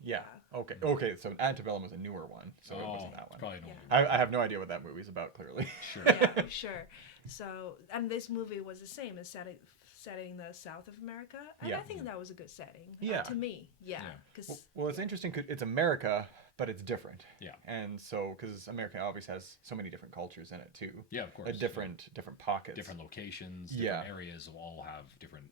Yeah. Okay. So Antebellum was a newer one, so it wasn't that one. Probably an Yeah. older I have no idea what that movie's about. Clearly. Sure. Yeah, sure. So, and this movie was the same as setting in the South of America, and I think that was a good setting. Yeah. To me, yeah, Yeah. because Well, it's interesting 'cause it's America, but it's different. Yeah. And so, because America obviously has so many different cultures in it too. Yeah, of course. Different pockets. Different locations, Yeah. different areas will all have different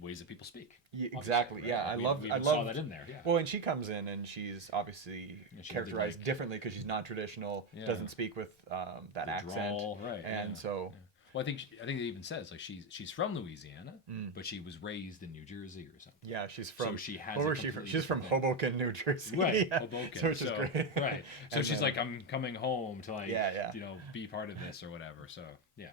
ways that people speak. Yeah, obviously, exactly. right? Yeah, We I even saw love that in there. Yeah. Well, and she comes in and she's obviously Yeah, she characterized did, like- differently because she's non-traditional, Yeah. doesn't speak with that The accent, drawl, right? and yeah. so Yeah. Well, I think it even says like she's from Louisiana, Mm. but she was raised in New Jersey or something. yeah, she's So from. she has. Where a was she from? completely She's from different thing. Hoboken, New Jersey. Right, Yeah. Hoboken. So which is great. Right. So And she's then- like, I'm coming home to like, Yeah. be part of this or whatever. So yeah,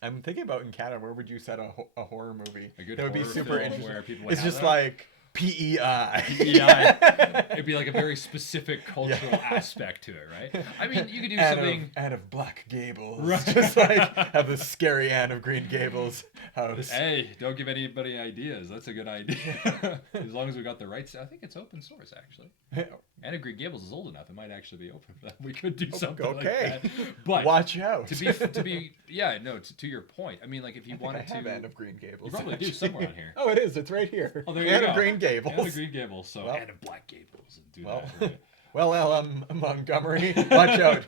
I'm thinking about in Canada, where would you set a horror movie? a good that would be horror super film interesting. where people would It's have just that. like PEI. PEI. It'd be like a very specific cultural aspect to it, right? I mean, you could do something. Anne of Black Gables. Right. Just like have the scary Anne of Green Gables house. Hey, don't give anybody ideas. That's a good idea. As long as we got the rights. I think it's open source, actually. Anna Green Gables is old enough. It might actually be open for that. We could do something okay. like that. But Watch out. to be yeah, no, to your point. I mean, like if you I think wanted I have to Anne of Green Gables. You probably do actually. somewhere on here. Oh, it is. It's right here. Oh, there you Anne go. of Green Gables. Anna Green Gables. So Well- Anna Black Gables and do Well, that. Right? well, Montgomery, watch out.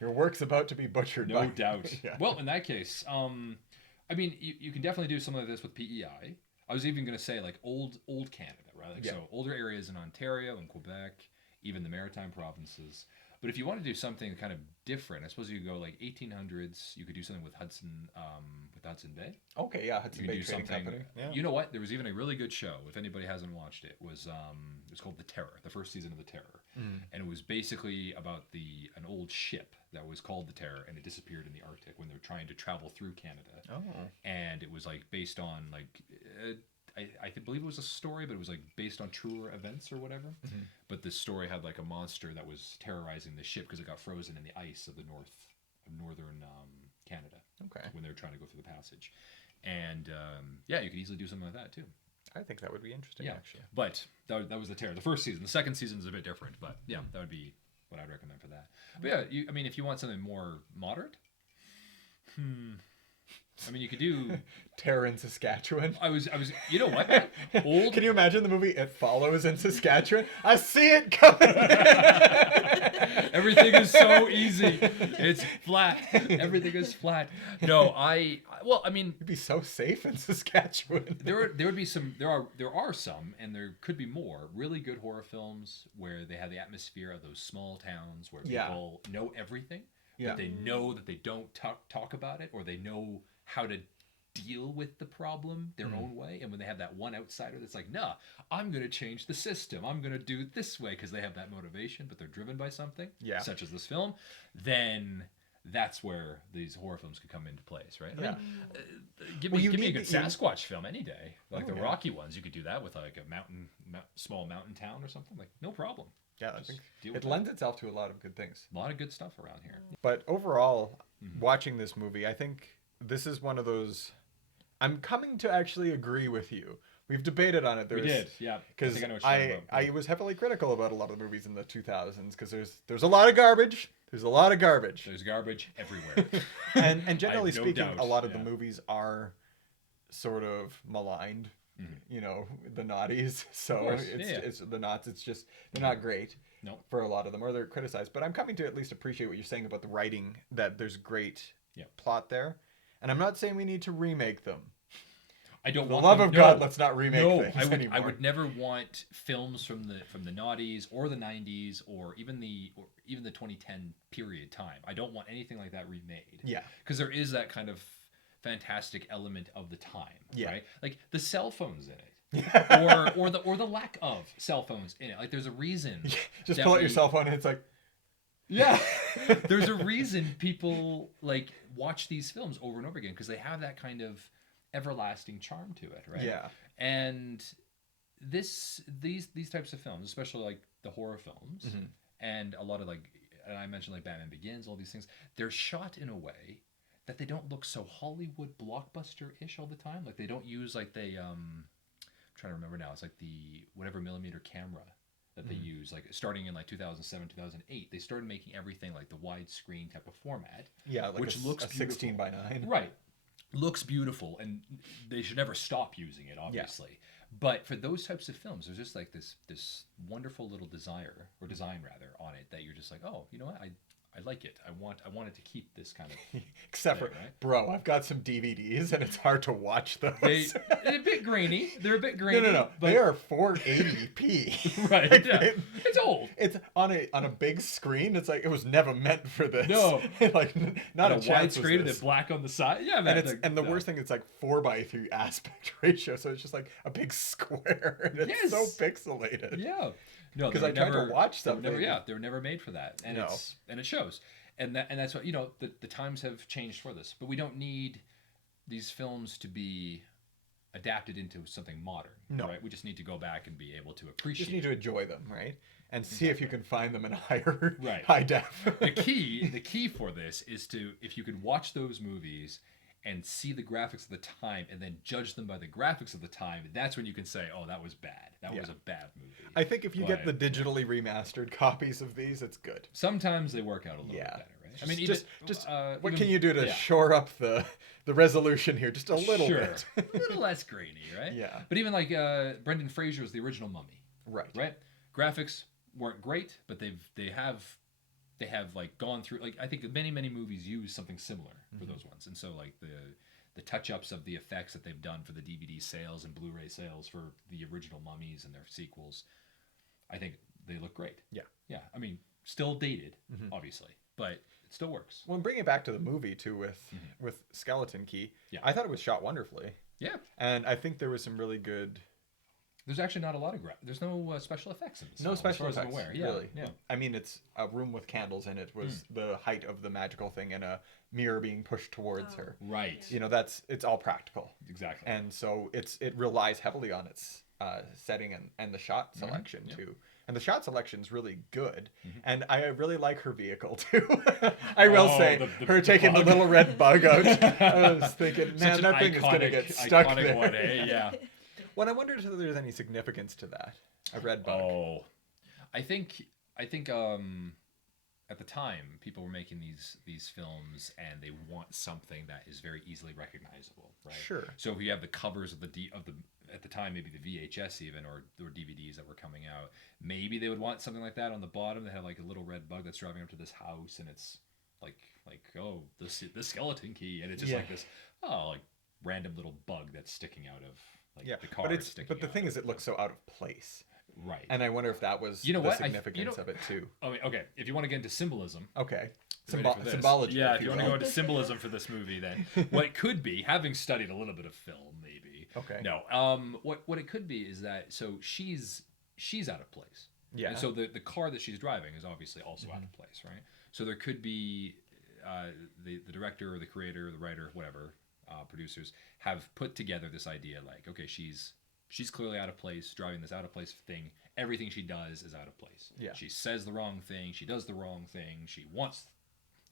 Your work's about to be butchered. No by... doubt. Yeah. Well, in that case, I mean, you can definitely do something like this with PEI. I was even going to say like old Canada, right? Like Yeah. so older areas in Ontario and Quebec, even the Maritime provinces. But if you want to do something kind of different, I suppose you could go like 1800s. You could do something with Hudson Bay. Okay, yeah, You Hudson can Bay do Trading something. Company. Yeah. You know what? There was even a really good show. If anybody hasn't watched it, was called The Terror, the first season of The Terror, and it was basically about an old ship that was called The Terror, and it disappeared in the Arctic when they were trying to travel through Canada. Oh. And it was like based on like believe it was a story, but it was like based on truer events or whatever. Mhm. But this story had like a monster that was terrorizing the ship because it got frozen in the ice of northern Canada Okay. when they were trying to go through the passage. And yeah, you could easily do something like that too. I think that would be interesting, Yeah, actually. but that was the terror. The first season, the second season is a bit different, but yeah, that would be what I'd recommend for that. But yeah, I mean, if you want something more moderate, I mean, you could do. Terror in Saskatchewan. I was. You know what? Man? Old. Can you imagine the movie It Follows in Saskatchewan? I see it coming. Everything is so easy. It's flat. Everything is flat. No, well, I mean, You'd be so safe in Saskatchewan. there would be some. There are some, and there could be more really good horror films where they have the atmosphere of those small towns where Yeah. people know everything, Yeah. but they know that they don't talk about it, or they know how to deal with the problem their own way. And when they have that one outsider that's like, nah, I'm going to change the system, I'm going to do it this way, because they have that motivation, but they're driven by something, Yeah. such as this film, then that's where these horror films could come into place, right? I Yeah. mean, give Well, me you a need good the- you- Sasquatch film any day, like Oh, the yeah. Rocky ones. You could do that with like a small mountain town or something, like no problem. Yeah, I Just think deal it with that. lends itself to a lot of good things. A lot of good stuff around here. But overall, Mhm. watching this movie, I think this is one of those. I'm coming to actually agree with you. We've debated on it. We did, yeah. I Because think I know what you're talking about. I was heavily critical about a lot of the movies in the 2000s because there's a lot of garbage. There's a lot of garbage. There's garbage everywhere. and generally I have no speaking, doubt, a lot of yeah. the movies are sort of maligned. Mhm. You know, the naughties. So course, it's yeah. it's the knots. It's just they're not great. No. For a lot of them, or they're criticized. But I'm coming to at least appreciate what you're saying about the writing. That there's great Yeah. plot there, and I'm not saying we need to remake them. I don't For the want love them- of no, God, let's not remake no, things I anymore. would never want films from the noughties or the 90s or even the 2010 period time. I don't want anything like that remade. Yeah. Because there is that kind of fantastic element of the time, Yeah. right? Like the cell phones in it. Yeah. or the lack of cell phones in it. Like there's a reason. Just that pull out we- your cell phone and it's like, Yeah. There's a reason people like watch these films over and over again because they have that kind of everlasting charm to it, right? yeah, And these types of films, especially like the horror films Mhm. and a lot of like, and I mentioned like Batman Begins, all these things, they're shot in a way that they don't look so Hollywood blockbuster-ish all the time. Like they don't use like I'm trying to remember now, it's like the whatever millimeter camera that they use, like starting in like 2007, 2008, they started making everything like the widescreen type of format, yeah, like which looks a 16 by 9. right? Looks beautiful, and they should never stop using it, obviously. But for those types of films, there's just like this wonderful little design rather on it that you're just like, oh, you know what, I like it. I wanted to keep this kind of. Except for, right? bro, I've got some DVDs and it's hard to watch those. They're a bit grainy. They're a bit grainy. no. But, They are 480p. right. Like, Yeah. It's old. It's on a big screen. It's like it was never meant for this. No. Like not On a a chance was widescreen and this. the black on the side. Yeah, man. And the no. worst thing, it's like 4:3 aspect ratio, so it's just like a big square, and it's so Yes. pixelated. Yeah. No, 'Cause they I were tried to never- watch they were never- something. yeah, they were never made for that, and No. it shows, and that's what the times have changed for this, but we don't need these films to be adapted into something modern. No. Right? We just need to go back and be able to You appreciate. just need to enjoy them, right? And see if you can find them in higher Right. high def. the key for this is to, if you could watch those movies and see the graphics of the time and then judge them by the graphics of the time, that's when you can say, oh, that was bad. That was Yeah. a bad movie. I think if you get the But digitally remastered copies of these, it's good. sometimes they work out a little Yeah. bit better, right? Just, I mean, just what even- can you do to yeah. shore up the resolution here just a little Sure. bit? a little less grainy, right? Yeah. But even like Brendan Fraser was the original Mummy, Right. right? Graphics weren't great, but they have like gone through, like I think many movies use something similar for those ones, and so like the touch-ups of the effects that they've done for the DVD sales and Blu-ray sales for the original Mummies and their sequels, I think they look great. Yeah. Yeah. I mean, still dated, obviously, but it still works. Well, and bringing it back to the movie too with Skeleton Key, Yeah. I thought it was shot wonderfully, Yeah. and I think there was some really good There's actually not a lot of there's no special effects in this No film, special as far effects, as I'm aware. Yeah, really. yeah. I mean, it's a room with candles in it was the height of the magical thing, and a mirror being pushed towards her. Right. You know, it's all practical, Exactly. and so it relies heavily on its setting and the shot selection Yeah. too. And the shot selection's really good, and I really like her vehicle too. I will say, her taking the bug. little red bug out. I was thinking, Such man, an that thing is gonna get stuck iconic there. one, eh? Yeah. Well, I wondered if there's any significance to that. A red bug. Oh, I think at the time people were making these films and they want something that is very easily recognizable, right? Sure. So if you have the covers of the at the time maybe the VHS even or DVDs that were coming out, maybe they would want something like that on the bottom. They have like a little red bug that's driving up to this house and it's like oh the skeleton key, and it's just like this like random little bug that's sticking out of like the car. But the thing is, it looks so out of place. Right. And I wonder if that was the the significance of it too. I mean, okay, if you want to get into symbolism. Okay. Ready for this? Symbology. Yeah, if you want to go into symbolism for this movie, then what it could be, having studied a little bit of film, maybe. Okay. No. What it could be is that so she's out of place. Yeah. And so the car that she's driving is obviously also out of place, right? So there could be the director or the creator or the writer, whatever, producers have put together this idea like, okay, she's clearly out of place, driving this out of place thing. Everything she does is out of place. Yeah. She says the wrong thing. She does the wrong thing. She wants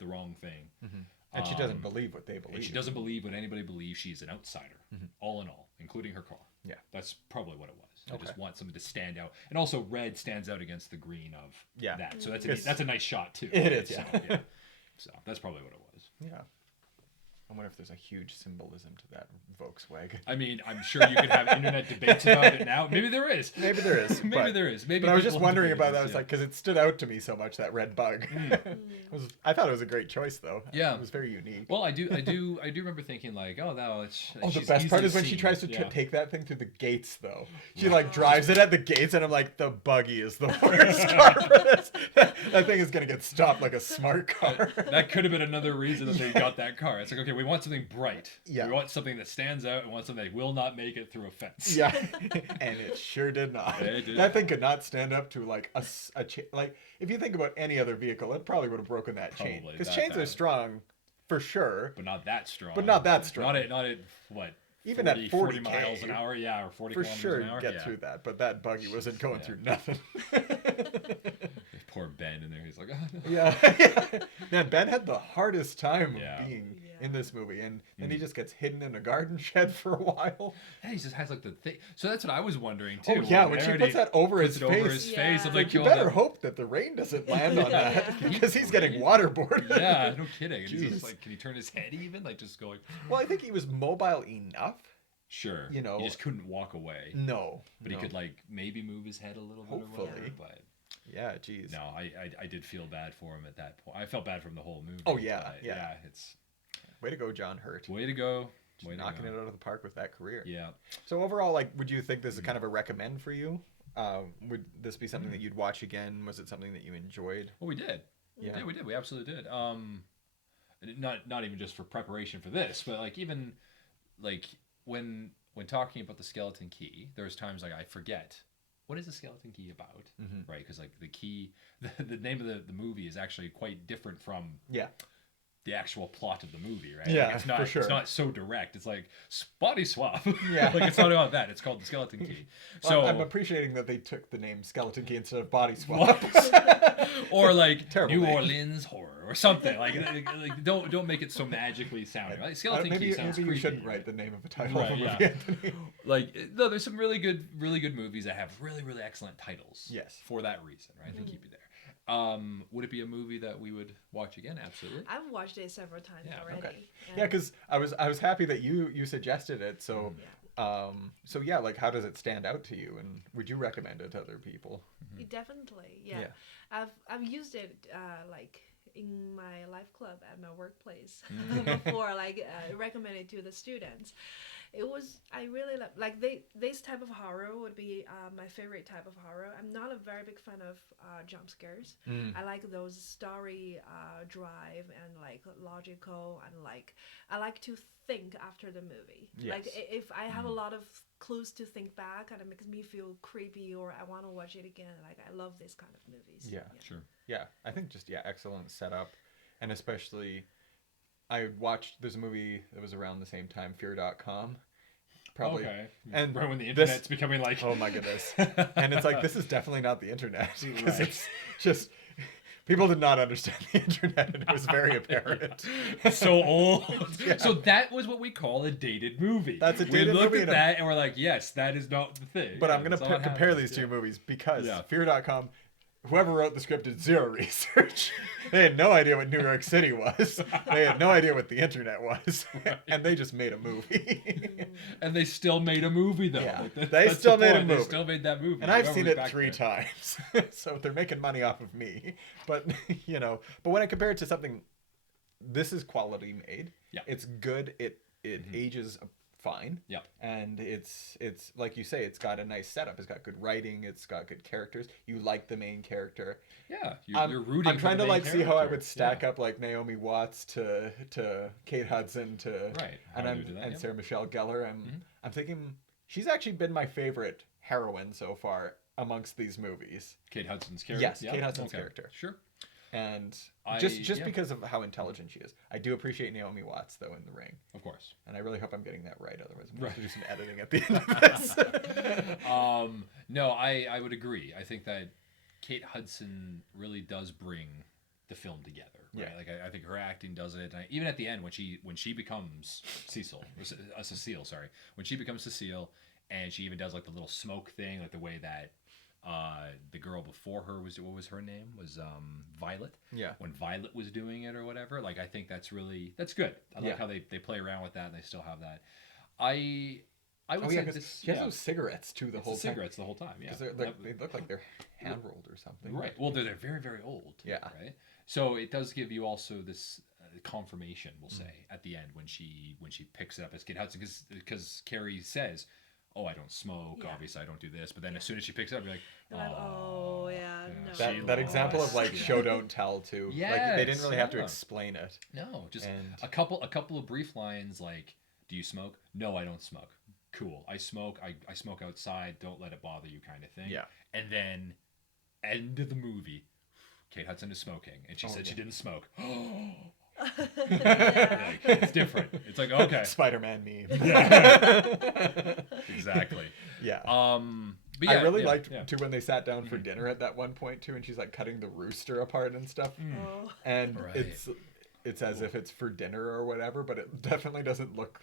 the wrong thing. And she doesn't believe what they believe. And she doesn't believe what anybody believes. She's an outsider, all in all, including her car. Yeah. That's probably what it was. I Okay. just want something to stand out. And also red stands out against the green of that. So that's a nice shot, too. It is, So, yeah. yeah. So that's probably what it was. Yeah. I wonder if there's a huge symbolism to that Volkswagen. I mean, I'm sure you could have internet debates about it now. Maybe there is. Maybe there is. Maybe there is. Maybe But I was just people have wondering debated about that. I this, was like, because it stood out to me so much, that red bug. I thought it was a great choice, though. Yeah. It was very unique. Well, I do remember thinking like, oh no, it's. Oh, the she's best part easily is when she seen. tries to Yeah. take that thing through the gates, though. She like drives it at the gates, and I'm like, the buggy is the worst car for this. That thing is gonna get stopped like a smart car. That could have been another reason that they got that car. It's like, okay, we want something bright. Yeah. We want something that stands out. We want something that will not make it through a fence. Yeah, and it sure did not. It did That not. thing could not stand up to like like if you think about any other vehicle, it probably would have broken that chain. Probably, Because that chains are bad. strong, for sure. But not that strong. But not that strong. Not at what? Even 40, at 40 40K, miles an hour, yeah, or 40 For kilometers sure, an hour. get Yeah. through that. But that buggy wasn't going Yeah. through nothing. Poor Ben in there. He's like, oh, no. Yeah. Man, Ben had the hardest time Yeah. of being Yeah. in this movie, and then he just gets hidden in a garden shed for a while. Yeah, he just has like the thing. So that's what I was wondering too. Oh yeah, when she Aaron, puts he that over puts his it over face. his face, I'm Yeah. like, You yo, better that- hope that the rain doesn't land on that Yeah. because he's getting Great. waterboarded. Yeah, no kidding. And he's Jeez. just like, can he turn his head even? Like just going. Well, I think he was mobile enough. Sure. You know- he just couldn't walk away. No, But no. he could like maybe move his head a little bit or Hopefully. whatever. But Yeah, geez. no, I did feel bad for him at that point. I felt bad for him the whole movie. Oh, yeah, but yeah. It's Way to go, John Hurt. way to go. Way to Knocking go. it out of the park with that career. Yeah. So overall, like, would you think this is kind of a recommend for you? Would this be something that you'd watch again? Was it something that you enjoyed? Well, we did. Yeah. Yeah, we did. We absolutely did. Not even just for preparation for this, but like even like when talking about the skeleton key, there's times like I forget what is the skeleton key about, right? Because like the key, the name of the movie is actually quite different from Yeah. the actual plot of the movie, right? Yeah, Like, it's not for sure. It's not so direct. It's like body swap. Yeah. Like it's not about that. It's called the skeleton key. Well, So I'm appreciating that they took the name Skeleton Key instead of Body Swap. or like Terrible New name. Orleans horror or something like don't make it so magically sounding. Like skeleton maybe key sounds maybe you creepy. shouldn't write the name of a title Right, of a movie, yeah. Anthony. Like no, there's some really good movies that have really excellent titles. Yes. For that reason, right? They keep you there. Would it be a movie that we would watch again? Absolutely. I've watched it several times Yeah, already. Okay. and- Yeah, because I was happy that you suggested it. So so yeah, like how does it stand out to you, and would you recommend it to other people? Definitely, yeah. Yeah. I've used it like in my life club at my workplace Mm. before, like recommended to the students, It was, I really like this type of horror would be my favorite type of horror. I'm not a very big fan of jump scares. I like those story drive and like logical, and like I like to think after the movie. Yes. Like if I have a lot of clues to think back and it makes me feel creepy or I want to watch it again, like I love this kind of movies. Yeah. Sure. Yeah, I think just excellent setup, and especially I watched there's a movie that was around the same time, Fear.com. Probably. Okay. And right when the this- internet's becoming like, Oh my goodness. And it's like, this is definitely not the internet, because Right. it's just people did not understand the internet, and it was very apparent. so old. Yeah. So that was what we call a dated movie. That's a we dated looked movie at and that and we're like, yes, that is not the thing. But Yeah, I'm going that's to all that compare happens. these two movies because Yeah. Fear.com, whoever wrote the script did zero research. They had no idea what New York City was. They had no idea what the internet was. And they just made a movie. And they still made a movie though. Yeah. Like, They that's still the made a point. movie. They still made that movie. And I've Whoever seen was it back 3 then. times. So they're making money off of me. But, but when I compare it to something, this is quality made. Yeah. It's good. It ages fine. Yeah. And it's like you say, it's got a nice setup. It's got good writing. It's got good characters. You like the main character. Yeah. You're rooting. I'm trying for to the main see how I character. would stack up like Naomi Watts to Kate Hudson to Right. How and would you do that, and yeah. Sarah Michelle Gellar. I'm thinking she's actually been my favorite heroine so far amongst these movies. Kate Hudson's character. Yes, Kate Hudson's character. Sure. And I- just yeah. because of how intelligent she is. I do appreciate Naomi Watts though in The Ring. Of course. And I really hope I'm getting that right, otherwise I'm going to Right. do some editing at the end of this. No, I would agree. I think that Kate Hudson really does bring the film together. Right? Yeah. Like I think her acting does it. And even at the end when she becomes Cecile, Cecile, sorry, when she becomes Cecile, and she even does like the little smoke thing, like the way that the girl before her was, what was her name, was Violet. Yeah. When Violet was doing it or whatever, like I think that's good. I like how they play around with that and they still have that. I would say 'cause this. she has yeah. those cigarettes too the It's whole the time. cigarettes the whole time. Yeah. 'Cause they look like they're hand rolled or something. Right. Well, they're very, very old. Yeah. Right. So it does give you also this confirmation, we'll say, at the end when she picks it up as Kate Hudson, because Carrie says, "Oh, I don't smoke. Yeah. Obviously, I don't do this." But then as soon as she picks it up, you're like, They're like, oh yeah, no. She That example of lost. like Yeah. show don't tell too. Like Yes, they didn't really have to yeah. explain it. No, just And- a couple of brief lines like, "Do you smoke?" "No, I don't smoke." "Cool. I smoke. I smoke outside. Don't let it bother you," kind of thing. Yeah. And then, end of the movie, Kate Hudson is smoking, and she said she didn't smoke. Like, it's different. It's like, okay, Spider-Man meme. exactly. Yeah. But yeah, I really yeah, liked yeah. too when they sat down for dinner at that one point too, and she's like cutting the rooster apart and stuff. Oh. And Right. it's as if it's for dinner or whatever, but it definitely doesn't look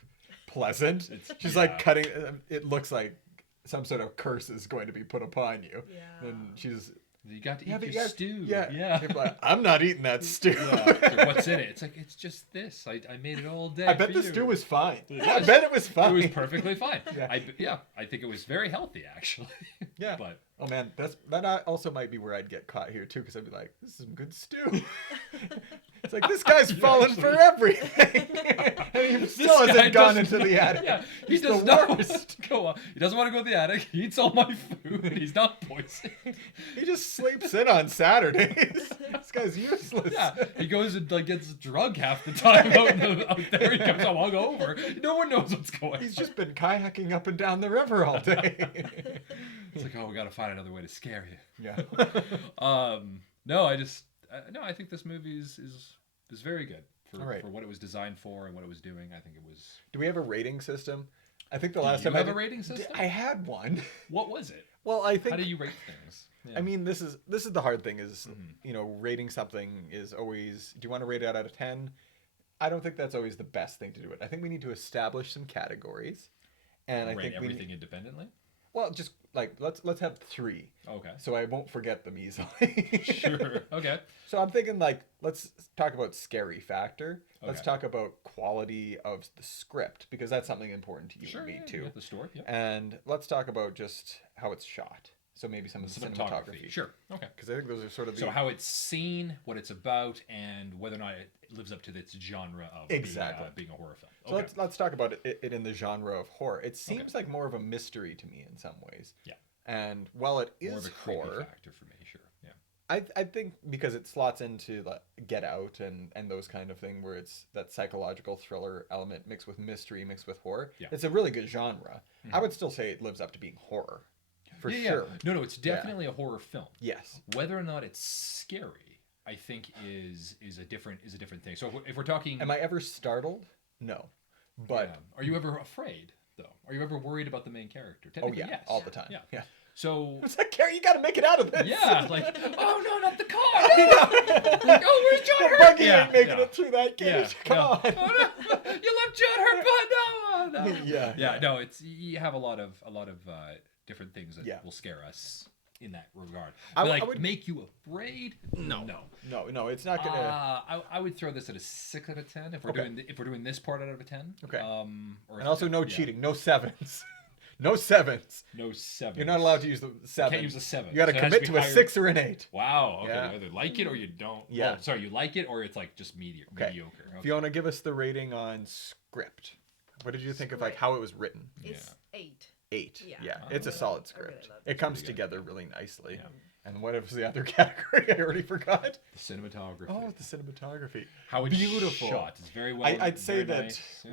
pleasant. She's yeah. like cutting. It looks like some sort of curse is going to be put upon you. Yeah. And she's You got to eat but your you guys- stew. Yeah. Yeah. You're like, I'm not eating that stew. Yeah. It's like, what's in it? It's like, it's just this. I made it all day. I bet for the you. stew was fine. It I was- bet it was It fine. was perfectly fine. Yeah. I think it was very healthy actually. Yeah. But Oh man, that also might be where I'd get caught here too, because I'd be like, "This is some good stew." It's like this guy's falling for everything, and he still guy hasn't gone doesn't- into the attic. yeah, he He's does the not worst. go on. He doesn't want to go to the attic. He eats all my food. He's not poisoned. He just sleeps in on Saturdays. This guy's useless. Yeah, he goes and like gets drunk half the time out there. He comes home hungover. No one knows what's going on. He's just been kayaking up and down the river all day. It's like, oh, we got to find another way to scare you. Yeah. No, I think this movie is very good for, All right. for what it was designed for and what it was doing. I think it was. Do we have a rating system? I think the Do last you time have I a rating system? I had one. What was it? Well, I think How do you rate things? Yeah. I mean, this is the hard thing is, rating something is always, do you want to rate it out of 10? I don't think that's always the best thing to do it. I think we need to establish some categories. And I rate think everything independently. well, just like let's have 3. Okay. So I won't forget them easily. Sure. Okay. So I'm thinking like let's talk about scary factor. Let's Okay. talk about quality of the script because that's something important to you Sure. and me Yeah, too. yeah, the story. Yeah. And let's talk about just how it's shot. So maybe some of the cinematography. Sure. Okay. Because I think those are sort of the So how it's seen, what it's about, and whether or not it lives up to its genre of Exactly. being a horror film. So Okay. let's talk about it in the genre of horror. It seems like more of a mystery to me in some ways. Yeah. And while it More is of a creepy horror, factor for me, sure. Yeah. I think because it slots into like Get Out and those kind of thing where it's that psychological thriller element mixed with mystery mixed with horror. Yeah. It's a really good genre. I would still say it lives up to being horror. For Yeah, sure. No, it's definitely a horror film. Yes. Whether or not it's scary, I think is a different thing. So if we're talking, Am I ever startled? No. But yeah. Are you ever afraid though? Are you ever worried about the main character? oh Technically, yeah, yes. all the time. Yeah. Yeah. So It's like, Carrie, you got to make it out of this. yeah, like oh no, not the car. No! Like oh, where's John The Hurt? buggy Yeah, ain't making yeah. it through that Yeah, cage. Come yeah. on. Oh, no. You left John Hurt, but no. Yeah. No, it's you have a lot of different things that Yeah. will scare us in that regard. I But, like would- make you afraid? No. No, it's not gonna. I would throw this at a 6 out of 10 if we're Okay. doing this part out of a 10. Okay. Or And also no yeah. cheating, no sevens. No sevens. No 7. You're not allowed to use the seven. Can't use a 7. You got to So it has commit be to a higher- 6 or an 8. Wow. Okay. Yeah. Either like it or you don't. Yeah. Well, sorry, you like it or it's like just mediocre. Okay. Mediocre. Okay. Fiona, give us the rating on script. What did you think of like how it was written? It's 8. 8. Yeah. Yeah, Oh, it's a okay. solid I script. really love It comes Pretty good. together really nicely. Yeah. And what was the other category? I already forgot. The cinematography. Oh, the cinematography. How it's beautiful. shot. It's very well. I'd say very that nice. Yeah.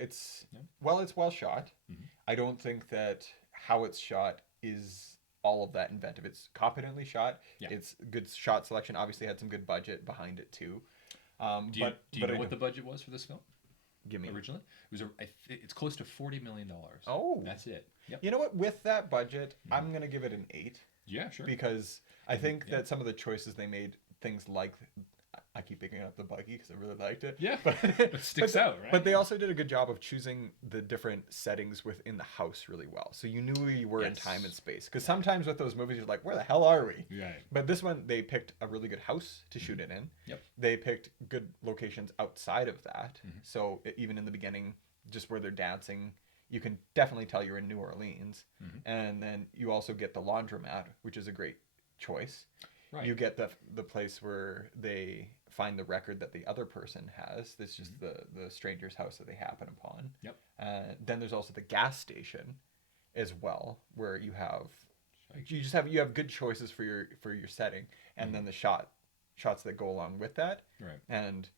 it's Yeah. it's well shot. Mhm. I don't think that how it's shot is all of that inventive. It's competently shot. Yeah. It's good shot selection. Obviously had some good budget behind it too. Do you but know I what the budget was for this film give me originally? It was it's close to $40 million. Oh. That's it. Yep. You know what? With that budget, I'm gonna give it an 8 Yeah, sure. because I think Yeah. that some of the choices they made, things like I keep picking up the buggy because I really liked it. Yeah. but It sticks out, right? But they also did a good job of choosing the different settings within the house really well, so you knew where you were in Yes. time and space. Because sometimes with those movies, you're like, where the hell are we? Yeah. But this one, they picked a really good house to shoot it in. Yep. They picked good locations outside of that. Mhm. So even in the beginning, just where they're dancing, you can definitely tell you're in New Orleans. Mhm. And then you also get the laundromat, which is a great choice. Right. You get the place where they find the record that the other person has. That's just the stranger's house that they happen upon. Yep. Then there's also the gas station, as well, where you have good choices for your setting, and then the shots that go along with that. Right. And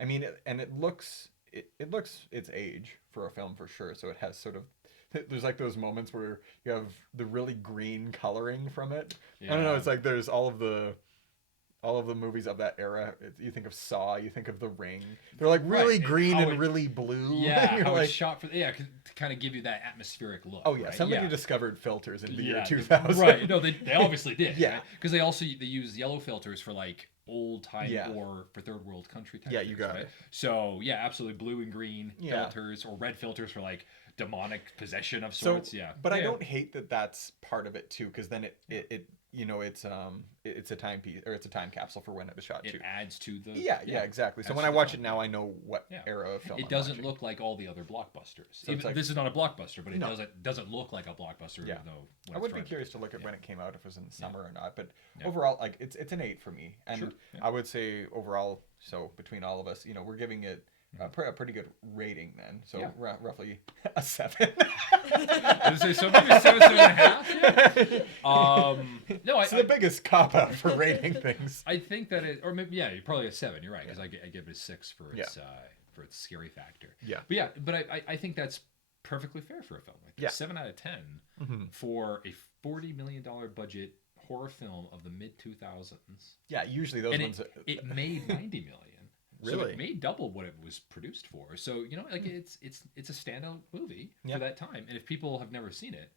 I mean, it looks its age for a film for sure. So it has sort of. There's like those moments where you have the really green coloring from it. I don't know. Yeah. It's like there's all of the movies of that era. You think of Saw. You think of The Ring. They're like really Right, and green how and it- really blue. Yeah, You're how like, it's shot to kind of give you that atmospheric look. oh yeah, right? somebody Yeah. discovered filters in the year Yeah, 2000. Right. No, they obviously did. Yeah. Because they use yellow filters for like old time Yeah. or for third world country type Yeah, you things, got right? it. So yeah, absolutely blue and green Yeah. filters or red filters for like demonic possession of So, sorts. Yeah. but I Yeah. don't hate that that's part of it too, because then it it's a timepiece or it's a time capsule for when it was shot It too. adds to the Yeah, exactly. So adds when to I the watch film. it now, I know what Yeah. era of film It I'm doesn't watching. look like all the other blockbusters. So it's like- This is not a blockbuster, but it No. doesn't look like a blockbuster. Yeah. Even though when I it's would be trying to- curious to look at when it came out, if it was in the summer or not. But Yeah. overall, like it's an 8 for me, and Sure, yeah. I would say overall, so between all of us, we're giving it a pretty good rating then. So Yeah. roughly a 7. So maybe 7.5. Yeah. No, It's the biggest cop out for rating things. I think that or maybe you're probably a 7. You're right because I give it a 6 for its scary factor. Yeah. But I think that's perfectly fair for a film like this. Yeah. 7 out of 10 Mhm. for a $40 million budget horror film of the mid 2000s. Yeah, usually those And ones. it made 90 million. So Really? it made double what it was produced for. So it's a standout movie Yeah. for that time. And if people have never seen it,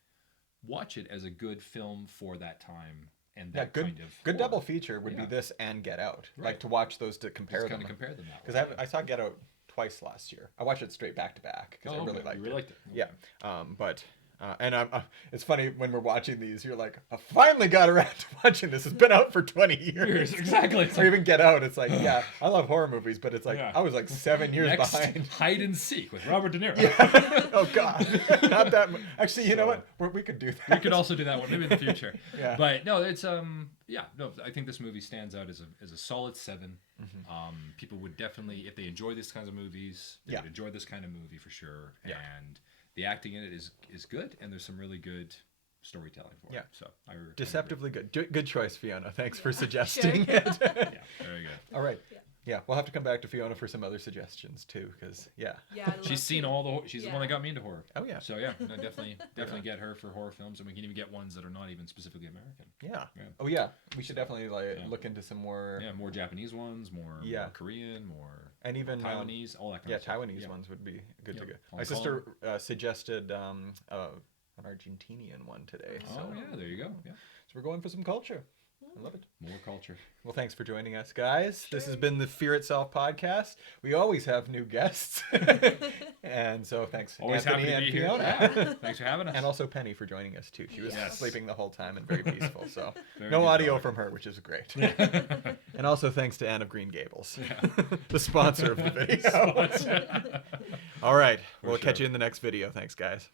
watch it as a good film for that time and that good kind of good horror. double feature would be Yeah. this and Get Out. Right. Like to watch those to compare Just them. kind of compare them that Because way. I saw Get Out twice last year. I watched it straight back to back because I really liked it. Yeah. But and it's funny when we're watching these, you're like, I finally got around to watching this. It's been out for 20 years. Exactly. It's Or like, even Get Out. It's like, yeah, I love horror movies, but it's like Yeah. I was like 7 years next, behind. Hide and Seek with Robert De Niro. Yeah. Oh God. Not that. Actually, you know So- what? We could do that. We could also do that one maybe in the future. Yeah. But no, it's I think this movie stands out as a solid 7. People would definitely, if they enjoy these kinds of movies, they would enjoy this kind of movie for sure. Yeah. And the acting in it is good, and there's some really good storytelling for it. So deceptively good. Good choice, Fiona. Thanks for suggesting Sure. it. yeah, very good. All right. Yeah, we'll have to come back to Fiona for some other suggestions too, because Yeah, she's seen all the. She's the one that got me into horror. Oh yeah. So yeah, no, definitely get her for horror films, and we can even get ones that are not even specifically American. Yeah. Yeah. Oh yeah. We should definitely look into some more. Yeah, more Japanese ones, more Korean, more and even Taiwanese, all that kind of stuff. Taiwanese ones would be good to go. Hong My sister Kong. suggested an Argentinian one today. So. Oh yeah, there you go. Yeah. So we're going for some culture. I love it. More culture. Well, thanks for joining us, guys. This has been the Fear Itself podcast. We always have new guests. And so thanks, Always Anthony happy to and be Fiona. here. Yeah. Thanks for having us. And also Penny for joining us, too. She was sleeping the whole time and very peaceful. So Very no good audio dog. from her, which is great. And also thanks to Anne of Green Gables, the sponsor of the video. All right. We'll catch you in the next video. Thanks, guys.